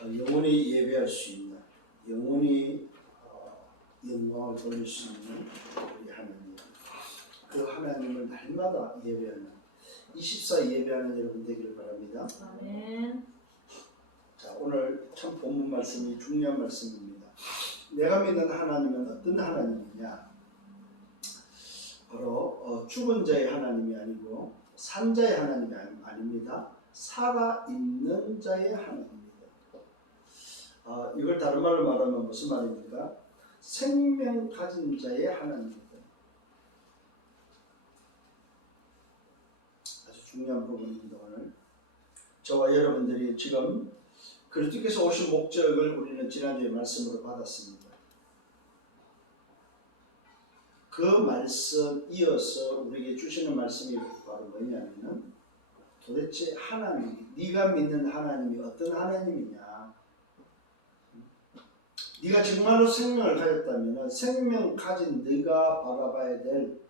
영원히 예배할 수 있는, 영원히 영광을 돌릴 수 있는 우리 하나님, 그 하나님을 날마다 예배하는 24 예배하는 여러분 되기를 바랍니다. 아멘. 자, 오늘 참 본문 말씀이 중요한 말씀입니다. 내가 믿는 하나님은 어떤 하나님이냐? 바로 죽은 자의 하나님이 아니고 산 자의 하나님이 아닙니다. 살아있는 자의 하나님입니다. 이걸 다른 말로 말하면 무슨 말입니까? 생명 가진 자의 하나님입니다. 아주 중요한 부분입니다. 오늘 저와 여러분들이 지금 그리스도께서 오신 목적을 우리는 지난주에 말씀으로 받았습니다. 그 말씀 이어서 우리에게 주시는 말씀이 바로 뭐냐면은 도대체 하나님, 네가 믿는 하나님이 어떤 하나님이냐? 네가 정말로 생명을 가졌다면 생명 가진 네가 바라봐야 될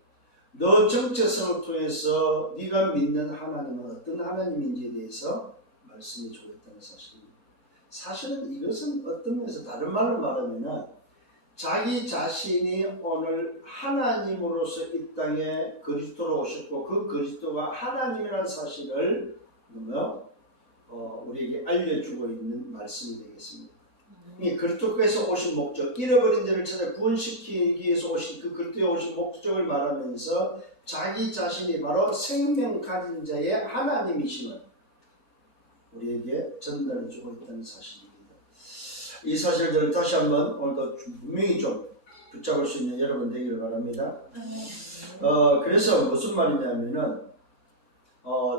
너 정체성을 통해서 네가 믿는 하나님은 어떤 하나님인지에 대해서 말씀해 주었다는 사실입니다. 사실은 이것은 어떤 면에서 다른 말로 말하면 자기 자신이 오늘 하나님으로서 이 땅에 그리스도로 오셨고 그 그리스도가 하나님이라는 사실을 우리에게 알려주고 있는 말씀이 되겠습니다. 그리스도께서 오신 목적, 잃어버린 자를 찾아 구원시키기 위해서 오신 그 그리스도에 오신 목적을 말하면서 자기 자신이 바로 생명 가진 자의 하나님이심을 우리에게 전달해주고 있다는 사실입니다. 이 사실들을 다시 한번 오늘도 분명히 좀 붙잡을 수 있는 여러분 되기를 바랍니다. 그래서 무슨 말이냐면은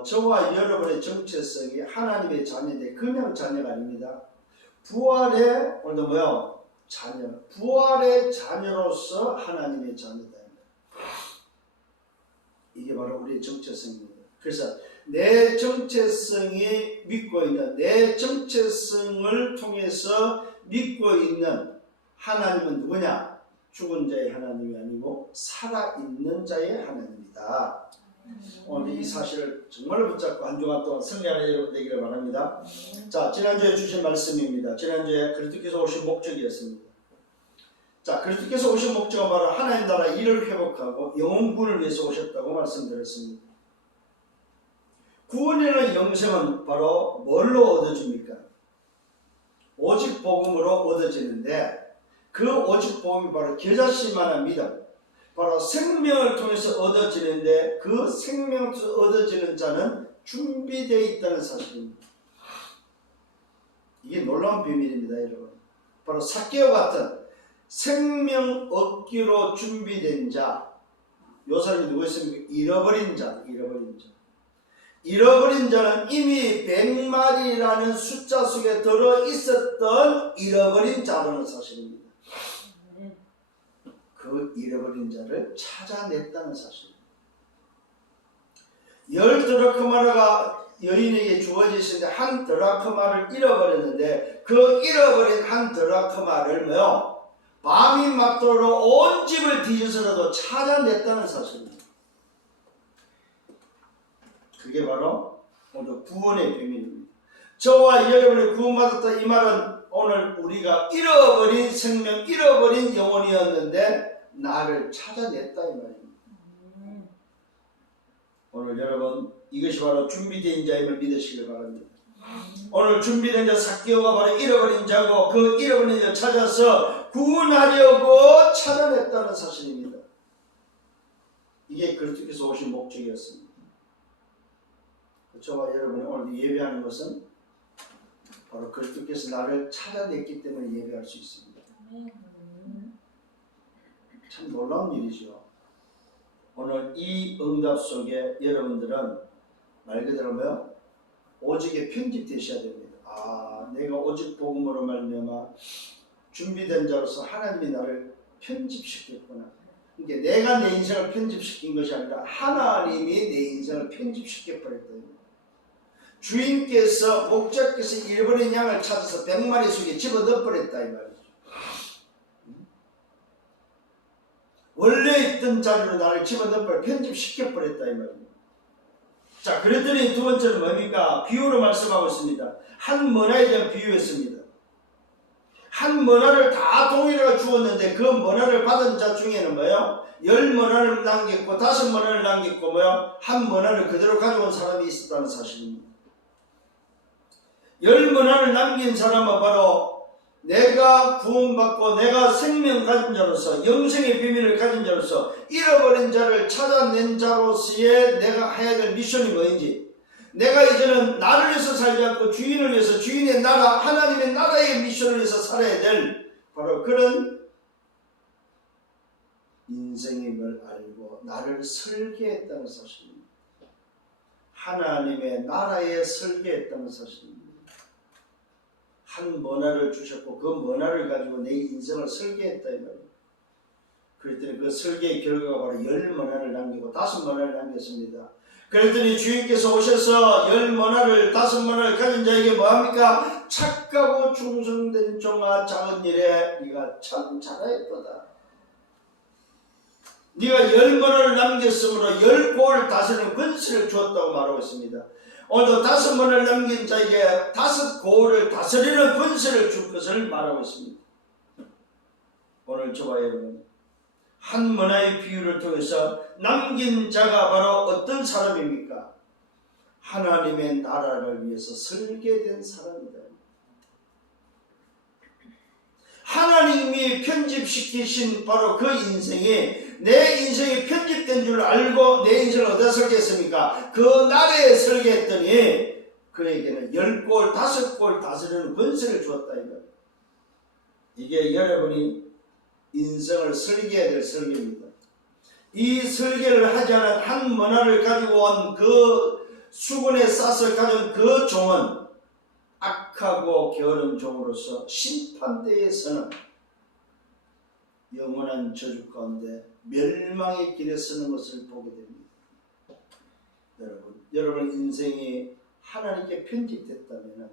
저와 여러분의 정체성이 하나님의 자녀인데 그냥 자녀가 아닙니다. 부활의 오늘도 자녀, 부활의 자녀로서 하나님의 자녀다. 이게 바로 우리의 정체성입니다. 그래서 내 정체성이 믿고 있는, 내 정체성을 통해서 믿고 있는 하나님은 누구냐? 죽은 자의 하나님이 아니고 살아있는 자의 하나님이다. 오늘 이 사실을 정말로 붙잡고 한 주간 동안 승리하는 여러분 되기를 바랍니다. 자, 지난주에 주신 말씀입니다. 지난주에 그리스도께서 오신 목적이었습니다. 자, 그리스도께서 오신 목적은 바로 하나님 나라 일을 회복하고 영혼구원을 위해서 오셨다고 말씀드렸습니다. 구원이라는 영생은 바로 뭘로 얻어집니까? 오직 복음으로 얻어지는데 그 오직 복음이 바로 겨자씨만한 믿음, 바로 생명을 통해서 얻어지는데 그 생명을 통해서 얻어지는 자는 준비되어 있다는 사실입니다. 이게 놀라운 비밀입니다, 여러분. 바로 삭개오 같은 생명 얻기로 준비된 자, 요 사람이 누구였습니까? 잃어버린 자, 잃어버린 자는 이미 100마리라는 숫자 속에 들어 있었던 잃어버린 자라는 사실입니다. 그 잃어버린 자를 찾아냈다는 사실입니다. 10드라크마가 여인에게 주어졌는데 한 드라크마를 잃어버렸는데 그 잃어버린 한 드라크마를 밤이 맞도록 온 집을 뒤져서라도 찾아냈다는 사실입니다. 그게 바로 오늘 구원의 비밀입니다. 저와 여러분이 구원받았다 이 말은 오늘 우리가 잃어버린 생명, 잃어버린 영혼이었는데 나를 찾아냈다 이 말입니다. 오늘 여러분 이것이 바로 준비된 자임을 믿으시길 바랍니다. 오늘 준비된 자 삭개오가 바로 잃어버린 자고 그 잃어버린 자 찾아서 구원하려고 찾아냈다는 사실입니다. 이게 그리스도께서 오신 목적이었습니다. 저와 여러분이 오늘 예배하는 것은 바로 그리스도께서 나를 찾아냈기 때문에 예배할 수 있습니다. 참 놀라운 일이죠. 오늘 이 응답 속에 여러분들은 말 그대로 오직에 편집되셔야 됩니다. 내가 오직 복음으로 말미암아 준비된 자로서 하나님이 나를 편집시켰구나. 그러니까 내가 내 인생을 편집시킨 것이 아니라 하나님이 내 인생을 편집시켜버렸다. 주인께서 목자께서 잃어버린 양을 찾아서 100마리 속에 집어넣어버렸다 이 말이죠. 원래 있던 자리로 나를 집어넣어버려 편집시켜버렸다 이 말입니다. 자, 그랬더니 두 번째는 뭡니까? 비유로 말씀하고 있습니다. 한 문화에 대한 비유였습니다. 한 머나를 다 동일하게 주었는데 그 머나를 받은 자 중에는 뭐예요? 10머나를 남겼고 5머나를 남겼고 뭐요? 한 머나를 그대로 가져온 사람이 있었다는 사실입니다. 10머나를 남긴 사람은 바로 내가 구원받고 내가 생명 가진 자로서 영생의 비밀을 가진 자로서 잃어버린 자를 찾아낸 자로서의 내가 해야 될 미션이 뭐인지, 내가 이제는 나를 위해서 살지 않고 주인을 위해서, 주인의 나라 하나님의 나라의 미션을 위해서 살아야 될 바로 그런 인생임을 알고 나를 설계했다는 사실입니다. 하나님의 나라에 설계했다는 사실입니다. 한 머나를 주셨고 그 머나를 가지고 내 인생을 설계했다 이 말이에요. 그랬더니 그 설계의 결과가 바로 10머나를 남기고 5머나를 남겼습니다. 그랬더니 주인께서 오셔서 10머나를 5머나를 가진 자에게 뭐합니까? 착하고 충성된 종아, 작은 일에 네가 참 잘하였도다. 네가 10머나를 남겼으므로 10고을 다스리는 권세를 주었다고 말하고 있습니다. 오늘도 5머나를 남긴 자에게 5고을을 다스리는 권세를 줄 것을 말하고 있습니다. 오늘 저와 여러분, 한 머나의 비유를 통해서 남긴 자가 바로 어떤 사람입니까? 하나님의 나라를 위해서 설계된 사람이다. 하나님이 편집시키신 바로 그 인생이 내 인생이 편집된 줄 알고 내 인생을 어디다 설계했습니까? 그 나라에 설계했더니 그에게는 10골, 5골 다스리는 권세를 주었다. 이게 여러분이 인생을 설계해야 될 설계입니다. 이 설계를 하지 않은 한 머나를 가지고 온 그 수건에 싸서 가진 그 종은 악하고 게으른 종으로서 심판대에서는 영원한 저주 가운데 멸망의 길에 서는 것을 보게 됩니다. 여러분 인생이 하나님께 편집됐다면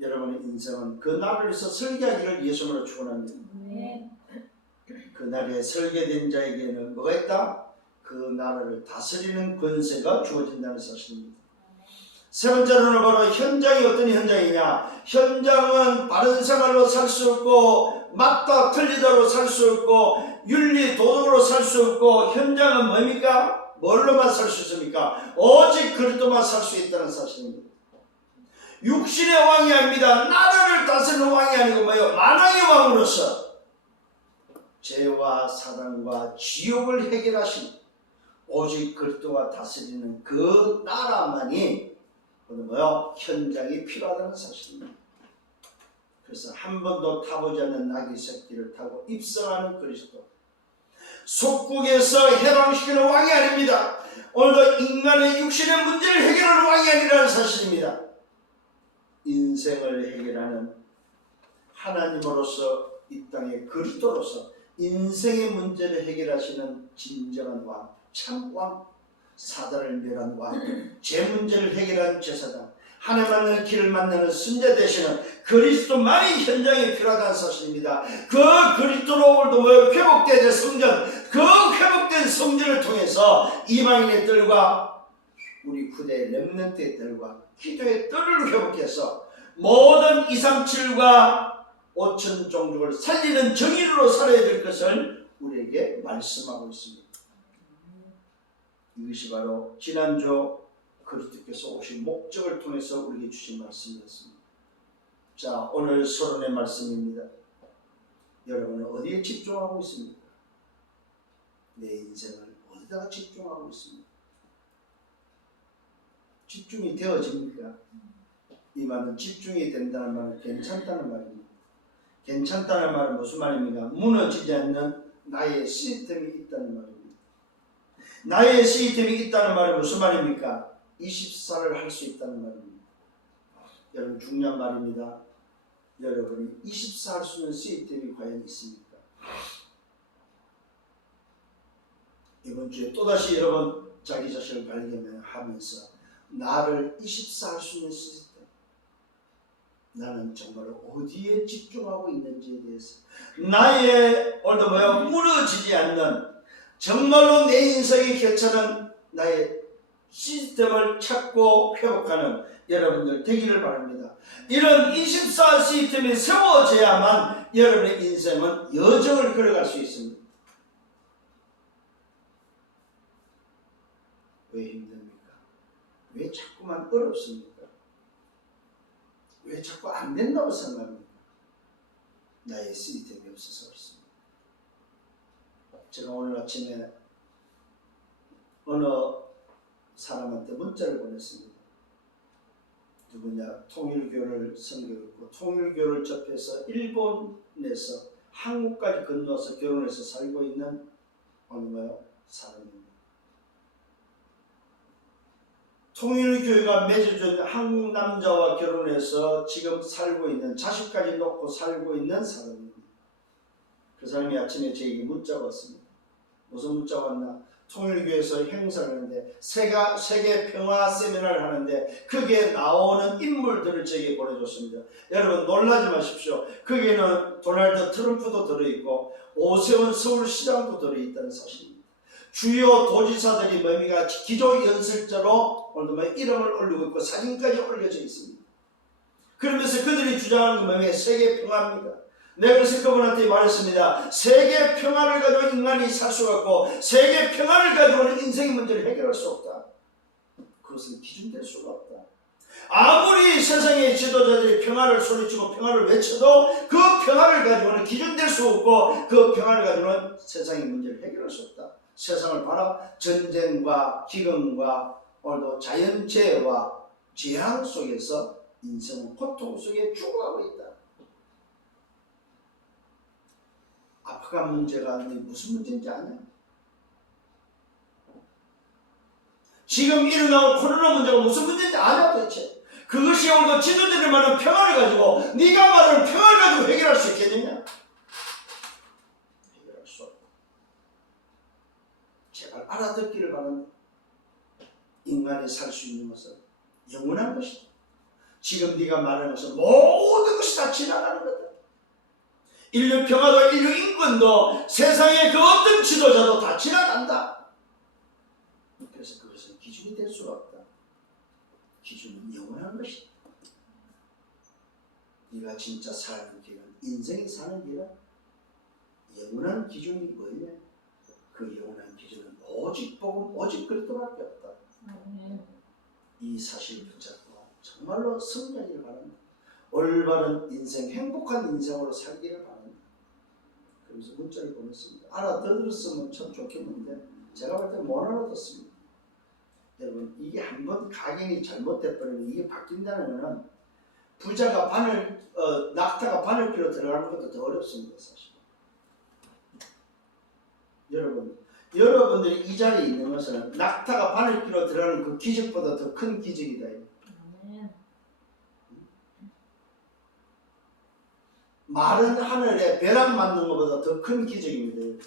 여러분의 인생은 그 나라를 위해서 설계하기를 예수님으로 축원합니다. 그 나라에 설계된 자에게는 뭐가 있다? 그 나라를 다스리는 권세가 주어진다는 사실입니다. 세 번째로는 바로 현장이 어떤 현장이냐? 현장은 바른 생활로 살 수 없고 맞다 틀리다로 살 수 없고 윤리 도덕으로 살 수 없고, 현장은 뭡니까? 뭘로만 살 수 있습니까? 오직 그리스도만 살 수 있다는 사실입니다. 육신의 왕이 아닙니다. 나라를 다스리는 왕이 아니고 뭐예요? 만왕의 왕으로서 죄와 사랑과 지옥을 해결하신 오직 그리스도가 다스리는 그 나라만이 뭐요? 현장이 필요하다는 사실입니다. 그래서 한 번도 타보지 않는 나귀 새끼를 타고 입성하는 그리스도, 속국에서 해방시키는 왕이 아닙니다. 오늘도 인간의 육신의 문제를 해결하는 왕이 아니라는 사실입니다. 인생을 해결하는 하나님으로서 이 땅의 그리스도로서 인생의 문제를 해결하시는 진정한 왕, 참 왕, 사단을 멸한 왕, 죄 문제를 해결하는 제사장, 하나님 만나는 길을 만나는 순자 되시는 그리스도만이 현장에 필요하다는 사실입니다. 그 그리스도로 오늘도 회복돼야 될 성전, 그 회복된 성전을 통해서 이방인의 뜰과 우리 후대의 렘넌트의 뜰과 기도의 뜰을 회복해서 모든 237과 5천 종족을 살리는 정의로 살아야 될 것을 우리에게 말씀하고 있습니다. 이것이 바로 지난주 그리스도께서 오신 목적을 통해서 우리에게 주신 말씀이었습니다. 자, 오늘 서론의 말씀입니다. 여러분은 어디에 집중하고 있습니까? 내 인생을 어디다가 집중하고 있습니까? 집중이 되어집니까? 이 말은 집중이 된다는 말은 괜찮다는 말입니다. 괜찮다는 말은 무슨 말입니까? 무너지지 않는 나의 시스템이 있다는 말입니다. 나의 시스템이 있다는 말은 무슨 말입니까? 24를 할 수 있다는 말입니다. 여러분 중요한 말입니다. 여러분이 24 할 수 있는 시스템이 과연 있습니까? 이번 주에 또다시 여러분 자기 자신을 발견하면서 나를 24 할 수 있는 시스템, 나는 정말 어디에 집중하고 있는지에 대해서 나의 오늘도 무너지지 않는 정말로 내 인생이 괜찮은 나의 시스템을 찾고 회복하는 여러분들 되기를 바랍니다. 이런 24 시스템이 세워져야만 여러분의 인생은 여정을 걸어갈 수 있습니다. 왜 힘듭니까? 왜 자꾸만 어렵습니까? 왜 자꾸 안 된다고 생각합니까? 나의 시스템이 없어서 그렇습니다. 제가 오늘 아침에 어느 사람한테 문자를 보냈습니다. 누구냐? 통일교를 선교했고 통일교를 접해서 일본에서 한국까지 건너서 결혼해서 살고 있는 어느 사람입니다. 통일교회가 맺어준 한국 남자와 결혼해서 지금 살고 있는, 자식까지 놓고 살고 있는 사람입니다. 그 사람이 아침에 제게 문자가 왔습니다. 무슨 문자가 왔나? 통일교에서 행사를 하는데 세계 평화 세미나를 하는데 거기에 나오는 인물들을 제게 보내줬습니다. 여러분 놀라지 마십시오. 거기에는 도널드 트럼프도 들어있고 오세훈 서울시장도 들어있다는 사실입니다. 주요 도지사들이 뭡니까? 기조연설자로 오늘 이름을 올리고 있고 사진까지 올려져 있습니다. 그러면서 그들이 주장하는 게 뭡니까? 세계 평화입니다. 내가 그래서 그분한테 말했습니다. 세계 평화를 가지고 인간이 살 수가 없고 세계 평화를 가지고는 인생의 문제를 해결할 수 없다. 그것은 기준될 수가 없다. 아무리 세상의 지도자들이 평화를 소리치고 평화를 외쳐도 그 평화를 가지고는 기준될 수 없고 그 평화를 가지고는 세상의 문제를 해결할 수 없다. 세상을 봐라. 전쟁과 기근과 오늘도 자연재해와 재앙 속에서 인생은 고통 속에 죽어가고 있다. 아프간 문제가 무슨 문제인지 아냐? 지금 일어나온 코로나 문제가 무슨 문제인지 아냐 도대체? 그것이 오늘 지도자들이 말하는 평화를 가지고 네가 말하는 평화를 가지고 해결할 수 있겠느냐? 해결할 수 없다. 제발 알아듣기를 바랍니다. 인간이 살 수 있는 것은 영원한 것이다. 지금 네가 말하는 것은 모든 것이 다 지나가는 거다. 인류 평화도 인류 인권도 세상의 그 어떤 지도자도 다 지나간다. 그래서 그것은 기준이 될 수가 없다. 기준은 영원한 것이다. 네가 진짜 사는 길은, 인생이 사는 길은 영원한 기준이 뭐냐? 그 영원한 기준은 오직 복음, 오직 그리스도밖에 없다. 이 사실을 붙잡고 정말로 승리하기를 바랍니다. 올바른 인생, 행복한 인생으로 살기를 바랍니다. 그래서 문자를 보냈습니다. 알아들었으면 참 좋겠는데 제가 볼 때 못 알아듣습니다. 여러분 이게 한번 가경이 잘못돼버리면 이게 바뀐다는 것은 부자가 낙타가 바늘귀로 들어가는 것도 더 어렵습니다. 사실. 여러분들이 이 자리에 있는 것은 낙타가 바늘귀로 들어가는 그 기적보다 더 큰 기적이다. 마른 하늘에 벼락 맞는 것보다 더 큰 기적입니다.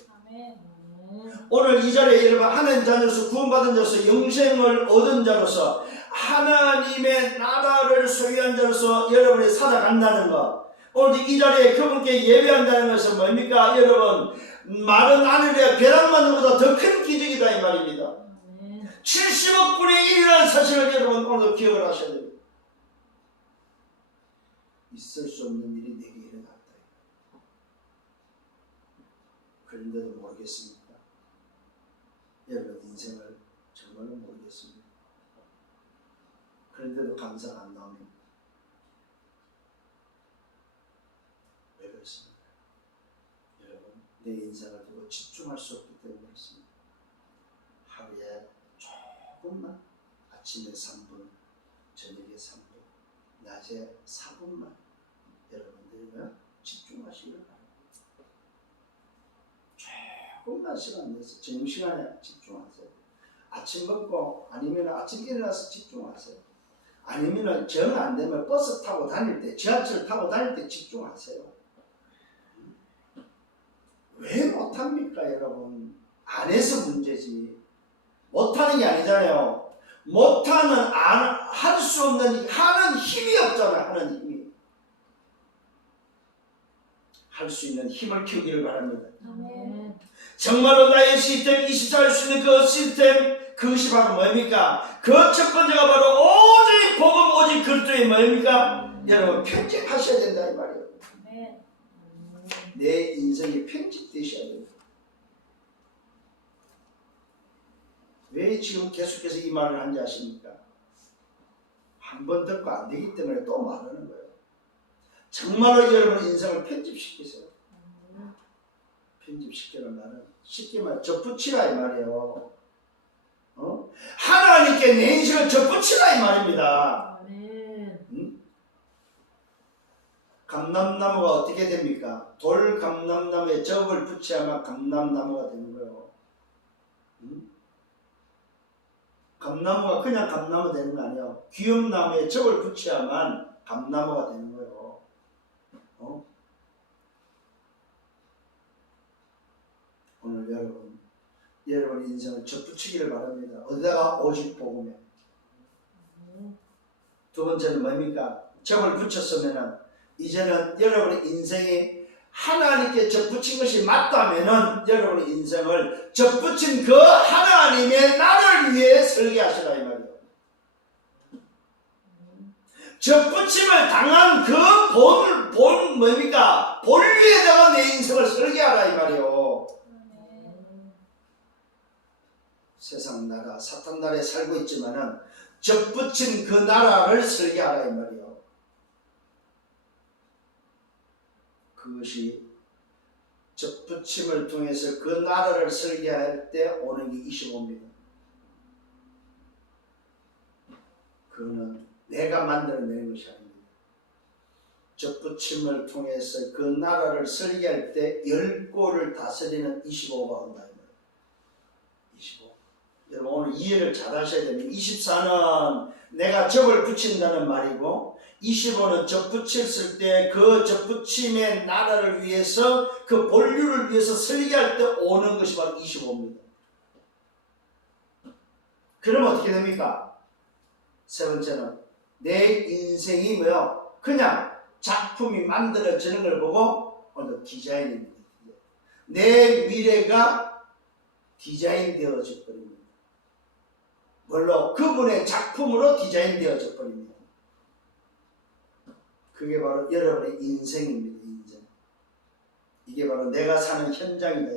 오늘 이 자리에 여러분 하나님 자녀로서 구원받은 자로서 영생을 얻은 자로서 하나님의 나라를 소유한 자로서 여러분이 살아간다는 것, 오늘 이 자리에 그분께 예배한다는 것은 뭡니까? 여러분 마른 하늘에 벼락 맞는 것보다 더 큰 기적이다 이 말입니다. 70억 분의 1이라는 사실을 여러분 오늘 기억을 하셔야 됩니다. 있을 수 없는 일이 내게 일어났다. 그런데도 모르겠습니까? 여러분 인생을 정말로 모르겠습니다. 그런데도 감사가 안 나옵니다. 왜 그렇습니까? 여러분 내 인생을 두고 집중할 수 없기 때문에 그렇습니다. 하루에 조금만, 아침에 3분, 저녁에 3분, 낮에 4분만 여러분들이 집중하시기를 바랍니다. 조금만 시간 내서 점심시간에 집중하세요. 아침 먹고 아니면 아침 일어나서 집중하세요. 아니면 정 안 되면 버스 타고 다닐 때, 지하철 타고 다닐 때 집중하세요. 왜 못합니까 여러분? 안 해서 문제지. 못하는 게 아니잖아요. 못하는, 할 수 없는, 하는 힘이 없잖아요. 하는 힘이. 할 수 있는 힘을 키우기를 바랍니다. 정말로 나의 시스템, 24 할 수 있는 그 시스템, 그것이 바로 뭡니까? 그 첫 번째가 바로 오직 복음, 오직 그리스도의 뭡니까? 여러분 편집하셔야 된다 이 말이에요. 네. 내 인생이 편집되셔야 됩니다. 왜 지금 계속해서 이 말을 하는지 아십니까? 한 번 듣고 안 되기 때문에 또 말하는 거예요. 정말로 여러분 인생을 편집시키세요. 편집시키는 말은 쉽게 말해 접붙이라 이 말이에요. 하나님께 내 인생을 접붙이라 이 말입니다. 응? 감람나무가 어떻게 됩니까? 돌 감람나무에 접을 붙여야만 감람나무가 되는 거예요. 응? 감나무가 그냥 감나무 되는 거 아니에요. 귀염나무에 접을 붙여야만 감나무가 되는 거예요. 오늘 여러분 인생을 접붙이기를 바랍니다. 어디다가? 오직 복음에. 두 번째는 뭡니까? 접을 붙였으면은 이제는 여러분의 인생이 하나님께 접붙인 것이 맞다면은 여러분의 인생을 접붙인 그 하나님의 나를 위해 설계하시라 이 말이에요. 접붙임을 당한 그 뭡니까? 본 위에다가 내 인생을 설계하라 이 말이에요. 세상 나라, 사탄 나라에 살고 있지만은 접붙인 그 나라를 설계하라 이 말이에요. 그것이 접붙임을 통해서 그 나라를 설계할 때 오는 게 25입니다. 그거는 내가 만들어내는 것이 아닙니다. 접붙임을 통해서 그 나라를 설계할 때 10골을 다스리는 25가 온다. 25. 여러분 오늘 이해를 잘 하셔야 됩니다. 24는 내가 접을 붙인다는 말이고 25는 접붙였을 때 그 접붙임의 나라를 위해서 그 본류를 위해서 설계할 때 오는 것이 바로 25입니다. 그럼 어떻게 됩니까? 세 번째는 내 인생이 뭐요? 그냥 작품이 만들어지는 걸 보고 오늘 디자인입니다. 내 미래가 디자인 되어져 버립니다. 물론 그분의 작품으로 디자인 되어져 버립니다. 그게 바로 여러분의 인생입니다. 인생. 이게 바로 내가 사는 현장이다.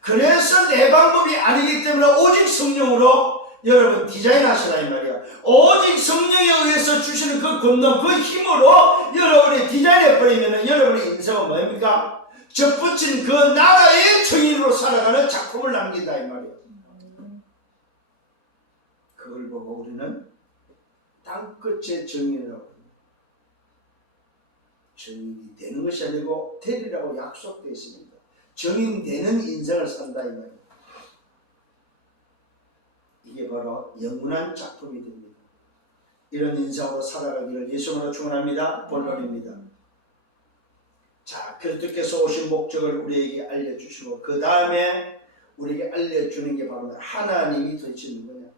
그래서 내 방법이 아니기 때문에 오직 성령으로 여러분 디자인하시라 이 말이야. 오직 성령에 의해서 주시는 그 권능, 그 힘으로 여러분이 디자인해버리면 여러분의 인생은 뭡니까? 접붙인 그 나라의 증인으로 살아가는 작품을 남긴다 이 말이야. 그걸 보고 우리는 땅끝의 증인이라고 합니다. 증인이 되는 것이 아니고 되리라고 약속되어 있습니다. 증인되는 인생을 산다 이 말이에요. 이게 바로 영원한 작품이 됩니다. 이런 인생으로 살아가기를 예수님으로 축원합니다. 본론입니다. 자, 그리스도께서 오신 목적을 우리에게 알려주시고 그 다음에 우리에게 알려주는 게 바로 하나님이 도대체 누구냐?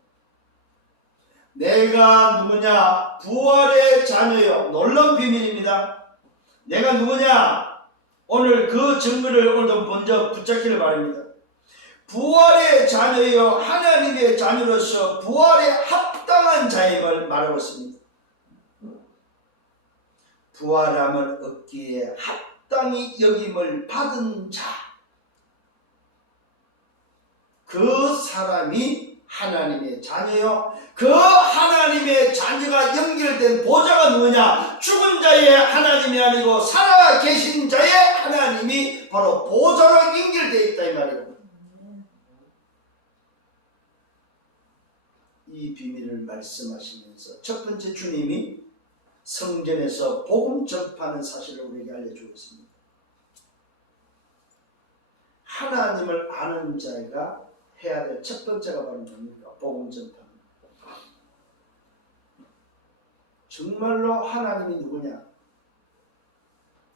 내가 누구냐? 부활의 자녀요. 놀라운 비밀입니다. 내가 누구냐? 오늘 그 증거를 오늘도 먼저 붙잡기를 바랍니다. 부활의 자녀요 하나님의 자녀로서 부활에 합당한 자임을 말하고 있습니다. 부활함을 얻기에 합당히 여김을 받은 자, 그 사람이 하나님의 자녀요. 그 하나님의 자녀가 연결된 보좌가 누구냐? 죽은 자의 하나님이 아니고 살아 계신 자의 하나님이 바로 보좌로 연결되어 있다 이 말이에요. 이 비밀을 말씀하시면서 첫 번째 주님이 성전에서 복음 전파하는 사실을 우리에게 알려주고 있습니다. 하나님을 아는 자가 해야 될 첫 번째가 바로 뭡니까? 복음 전파입니다. 정말로 하나님이 누구냐?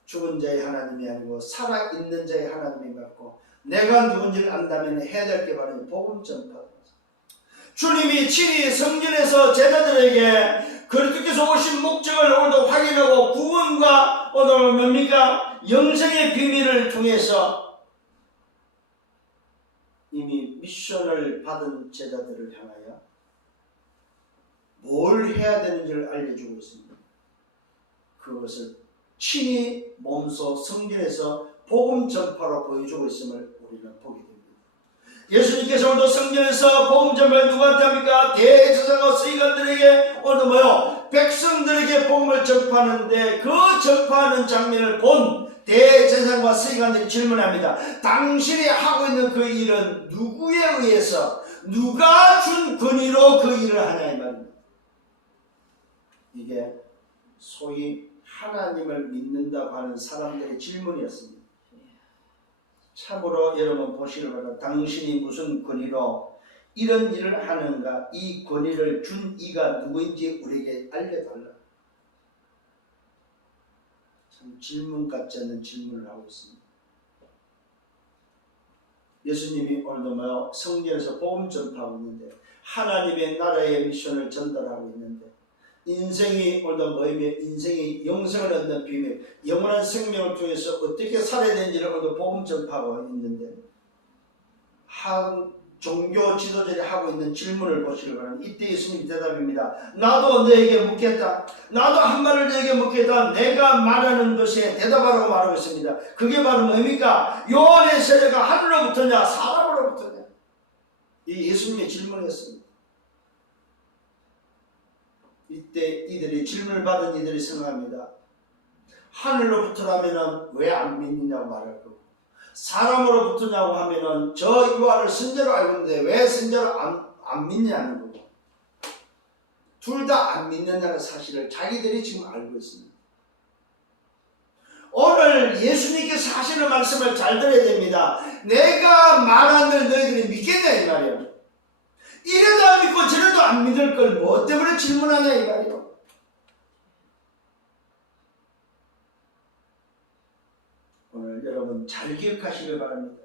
죽은 자의 하나님이 아니고 살아있는 자의 하나님이 맞고 내가 누군지를 안다면 해야 될 게 바로 복음 전파입니다. 주님이 친히 성전에서 제자들에게 그리스도께서 오신 목적을 오늘도 확인하고 구원과 오늘 뭡니까? 영생의 비밀을 통해서 이미 미션을 받은 제자들을 향하여 뭘 해야 되는지를 알려주고 있습니다. 그것을 친히 몸소 성전에서 복음 전파로 보여주고 있음을 우리는 보게 됩니다. 예수님께서 오늘도 성전에서 복음 전파를 누구한테 합니까? 대제사장과 서기관들에게 오늘도 뭐요? 백성들에게 복음을 전파하는데 그 전파하는 장면을 본 대제사장과 서기관들이 질문합니다. 당신이 하고 있는 그 일은 누구에 의해서 누가 준 권위로 그 일을 하냐 이 말입니다. 이게 소위 하나님을 믿는다고 하는 사람들의 질문이었습니다. 참으로 여러분 보시길 바랍니다. 당신이 무슨 권위로 이런 일을 하는가? 이 권위를 준 이가 누구인지 우리에게 알려달라. 참 질문 같지 않는 질문을 하고 있습니다. 예수님이 오늘도 뭐요? 성전에서 복음 전파하고 있는데 하나님의 나라의 미션을 전달하고 있는데 인생이 오늘도 뭐이며 인생이 영생을 얻는 비밀, 영원한 생명을 통해서 어떻게 살아야 되는지를 오늘도 복음 전파하고 있는데 한 종교 지도자들이 하고 있는 질문을 보시길 바랍니다. 이때 예수님이 대답입니다. 나도 너에게 묻겠다. 나도 한 말을 너에게 묻겠다. 내가 말하는 것에 대답하라고 말하고 있습니다. 그게 바로 뭡니까? 요한의 세례가 하늘로부터냐 사람으로부터냐? 이 예수님의 질문이었습니다. 이때 이들이 질문을 받은 이들이 생각합니다. 하늘로부터라면 왜 안 믿느냐고 말할 거고 사람으로부터냐고 하면은 저 요한을 선지자로 알고 있는데 왜 선지자로 안 믿냐는 거고 둘 다 안 믿는다는 사실을 자기들이 지금 알고 있습니다. 오늘 예수님께서 하시는 말씀을 잘 들어야 됩니다. 내가 말한 걸 너희들이 믿겠냐 이 말이야. 이래도 안 믿고 저래도 안 믿을 걸 뭐 때문에 질문하냐 이 말이야. 오늘 여러분 잘 기억하시길 바랍니다.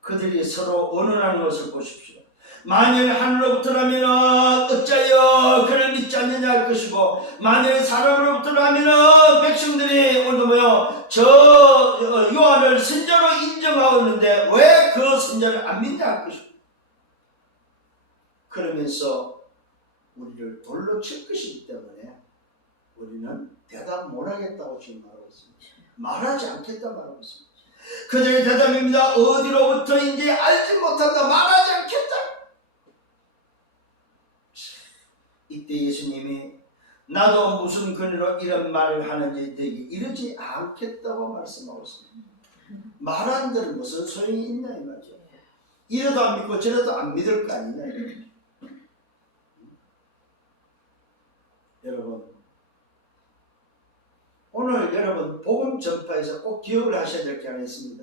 그들이 서로 언언하는 것을 보십시오. 만일 하늘로부터라면 어찌하여 그를 믿지 않느냐 할 것이고 만일 사람으로부터라면 백성들이 오늘 뭐요 저 요한을 선지자로 인정하고 있는데 왜 그 선지자를 안 믿냐 할 것이고 그러면서 우리를 돌로 칠 것이기 때문에 우리는 대답 못하겠다고 지금 말하고 있습니다. 말하지 않겠다 말하고 있습니다. 그들의 대답입니다. 어디로부터인지 알지 못한다. 말하지 않겠다. 이때 예수님이 나도 무슨 권위로 이런 말을 하는지 너에게 이러지 않겠다고 말씀하고 있습니다. 말한들 무슨 소용이 있나 이 말이죠. 이래도 안 믿고 저래도 안 믿을 거 아니냐 이거죠. 여러분 오늘 여러분 복음 전파에서 꼭 기억을 하셔야 될 게 하나 있습니다.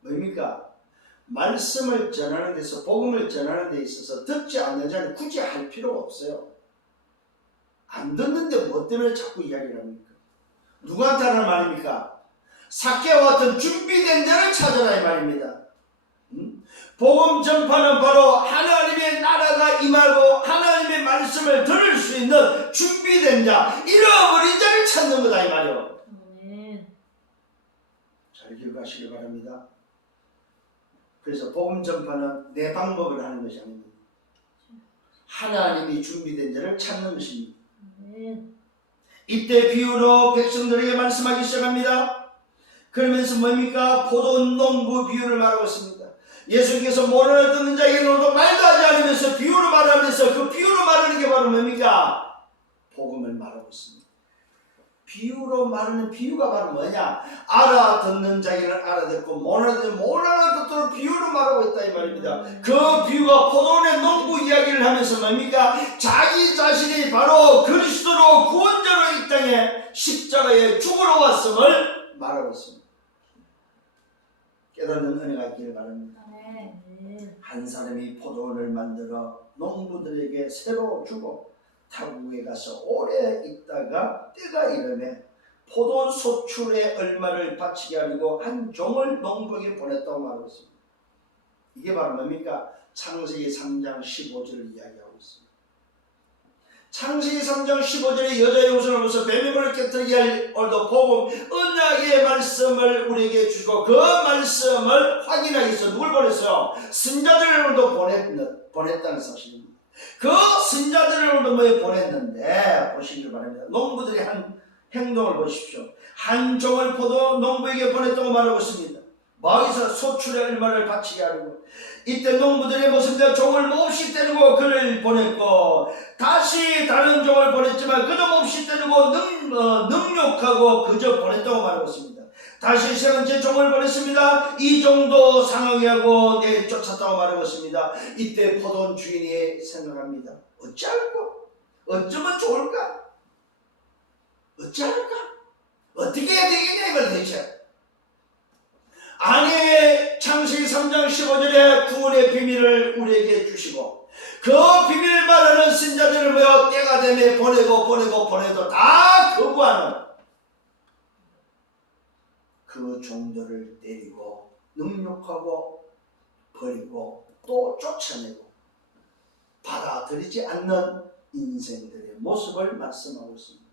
뭡니까? 말씀을 전하는 데서 복음을 전하는 데 있어서 듣지 않는 자는 굳이 할 필요가 없어요. 안 듣는데 뭐 때문에 자꾸 이야기를 합니까? 누구한테 하는 말입니까? 삭개와 같은 준비된 자를 찾아라 이 말입니다. 복음 전파는 바로 하나님의 나라가 임하고 하나님의 말씀을 들을 수 있는 준비된 자, 잃어버린 자를 찾는 거다 이 말이요. 잘 기억하시기 바랍니다. 그래서 복음 전파는 내 방법을 하는 것이 아닙니다. 하나님이 준비된 자를 찾는 것입니다. 이때 비유로 백성들에게 말씀하기 시작합니다. 그러면서 뭡니까? 포도원 농부 비유를 말하고 있습니다. 예수님께서 모르는 듣는 자에게 너도 말도 하지 않으면서 비유로 말하면서 그 비유로 말하는 게 바로 뭡니까? 복음을 말하고 있습니다. 비유로 말하는 비유가 바로 뭐냐? 알아듣는 자에게는 알아듣고 못 알아듣도록 비유로 말하고 있다 이 말입니다. 그 비유가 포도원의 농부 이야기를 하면서 뭡니까? 자기 자신이 바로 그리스도로 구원자로 이 땅에 십자가에 죽으러 왔음을 말하고 있습니다. 깨닫는 은혜가 있기를 바랍니다. 한 사람이 포도원을 만들어 농부들에게 새로 주고 타국에 가서 오래 있다가 때가 이르매 포도원 소출에 얼마를 바치게 하려고 한 종을 농부에게 보냈다고 말하고 있습니다. 이게 바로 뭡니까? 창세기 3장 15절을 이야기하고 있습니다. 창세기 3장 15절에 여자의 우선을 보면서 뱀의 머리를 깨뜨리게 할 오늘도 복음 언약의 말씀을 우리에게 주시고 그 말씀을 확인하기 위해서 누굴 보냈어요? 선자들을 오늘도 보냈다는 사실입니다. 그 선자들을 오늘 보냈는데 보시길 바랍니다. 농부들이 한 행동을 보십시오. 한 종을 포도 농부에게 보냈다고 말하고 있습니다. 마을에서 소출의 얼마를 바치게 하고, 이때 농부들의 모습은 종을 몹시 때리고 그를 보냈고, 다시 다른 종을 보냈지만 그도 몹시 때리고 능욕하고 그저 보냈다고 말하고 있습니다. 다시 세 번째 종을 보냈습니다. 이 종도 상하게 하고 내쫓았다고 말하고 있습니다. 이때 포도원 주인이 생각합니다. 어찌할까? 어쩌면 좋을까? 어찌할까? 어떻게 해야 되겠냐 이걸 대체. 아니, 창세기 3장 15절에 구원의 비밀을 우리에게 주시고 그 비밀을 말하는 선자들을 모여 때가 되면 보내도 다 거부하는 그 종들을 때리고 능욕하고 버리고 또 쫓아내고 받아들이지 않는 인생들의 모습을 말씀하고 있습니다.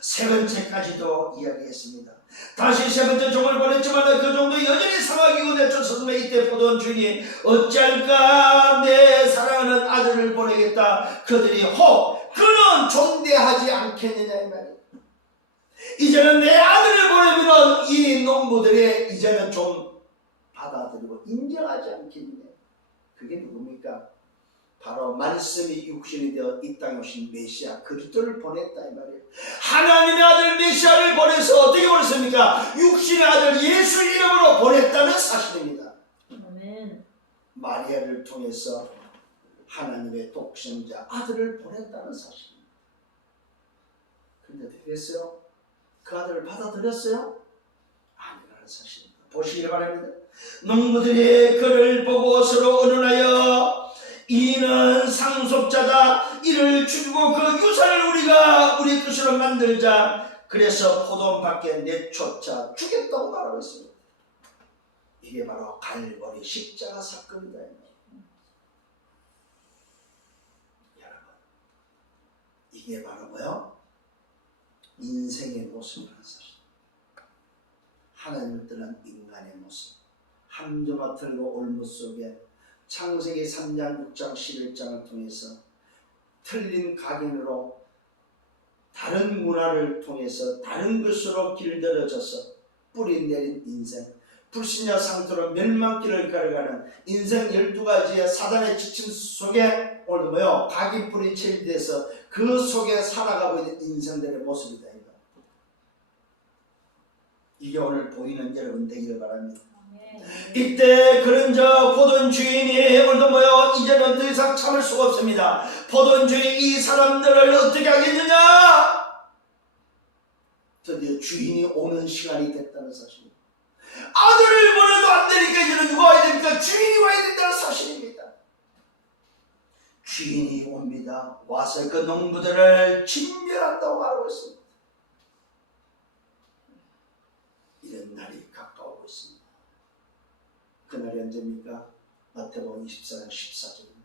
세 번째까지도 이야기했습니다. 다시 세 번째 종을 보냈지만 그 종도 여전히 상하게 내쫓았으면 이때 포도원 주인이 어찌할까? 내 사랑하는 아들을 보내겠다. 그들이 그는 존대하지 않겠느냐 이 말이에요. 이제는 내 아들을 보내면 이 농부들이 이제는 좀 받아들이고 인정하지 않겠느냐. 그게 누굽니까? 바로 말씀이 육신이 되어 이 땅에 오신 메시아 그리스도를 보냈다 이 말이에요. 하나님의 아들 메시아를 보내서 어떻게 보냈습니까? 육신의 아들 예수 이름으로 보냈다는 사실입니다. 아멘. 마리아를 통해서 하나님의 독생자 아들을 보냈다는 사실입니다. 그런데 어떻게 됐어요? 그 아들을 받아들였어요? 아니라는 사실입니다. 보시기 바랍니다. 농부들이 그를 보고 서로 언론하여 이는 상속자다. 이를 죽이고 그 유산을 우리가 우리 뜻으로 만들자. 그래서 포도원 밖에 내쫓아 죽였다고 말하고 있습니다. 이게 바로 갈보리 십자가 사건이다. 여러분, 이게 바로 뭐요? 인생의 모습이라는 사실. 하나님을 떠난 인간의 모습. 함정아 틀고 올무 속에 창세기 3장, 6장, 11장을 통해서 틀린 각인으로 다른 문화를 통해서 다른 것으로 길들여져서 뿌리 내린 인생, 불신자 상태로 멸망길을 걸어가는 인생 12가지의 사단의 지침 속에 오늘도 뭐요? 각인뿌리 체리돼서 그 속에 살아가고 있는 인생들의 모습이다. 이게 오늘 보이는 여러분 되기를 바랍니다. 이때 그런 포도원 주인이 오늘도 뭐요? 이제는 더 이상 참을 수가 없습니다. 포도원 주인이 이 사람들을 어떻게 하겠느냐? 드디어 주인이 오는 시간이 됐다는 사실입니다. 아들을 보내도 안 되니까 이제는 누가 와야 됩니까? 주인이 와야 된다는 사실입니다. 주인이 옵니다. 와서 그 농부들을 진멸한다고 말하고 있습니다. 이런 날이 가까우고 있습니다. 그날이 언제입니까? 마태복음 24장 14절입니다.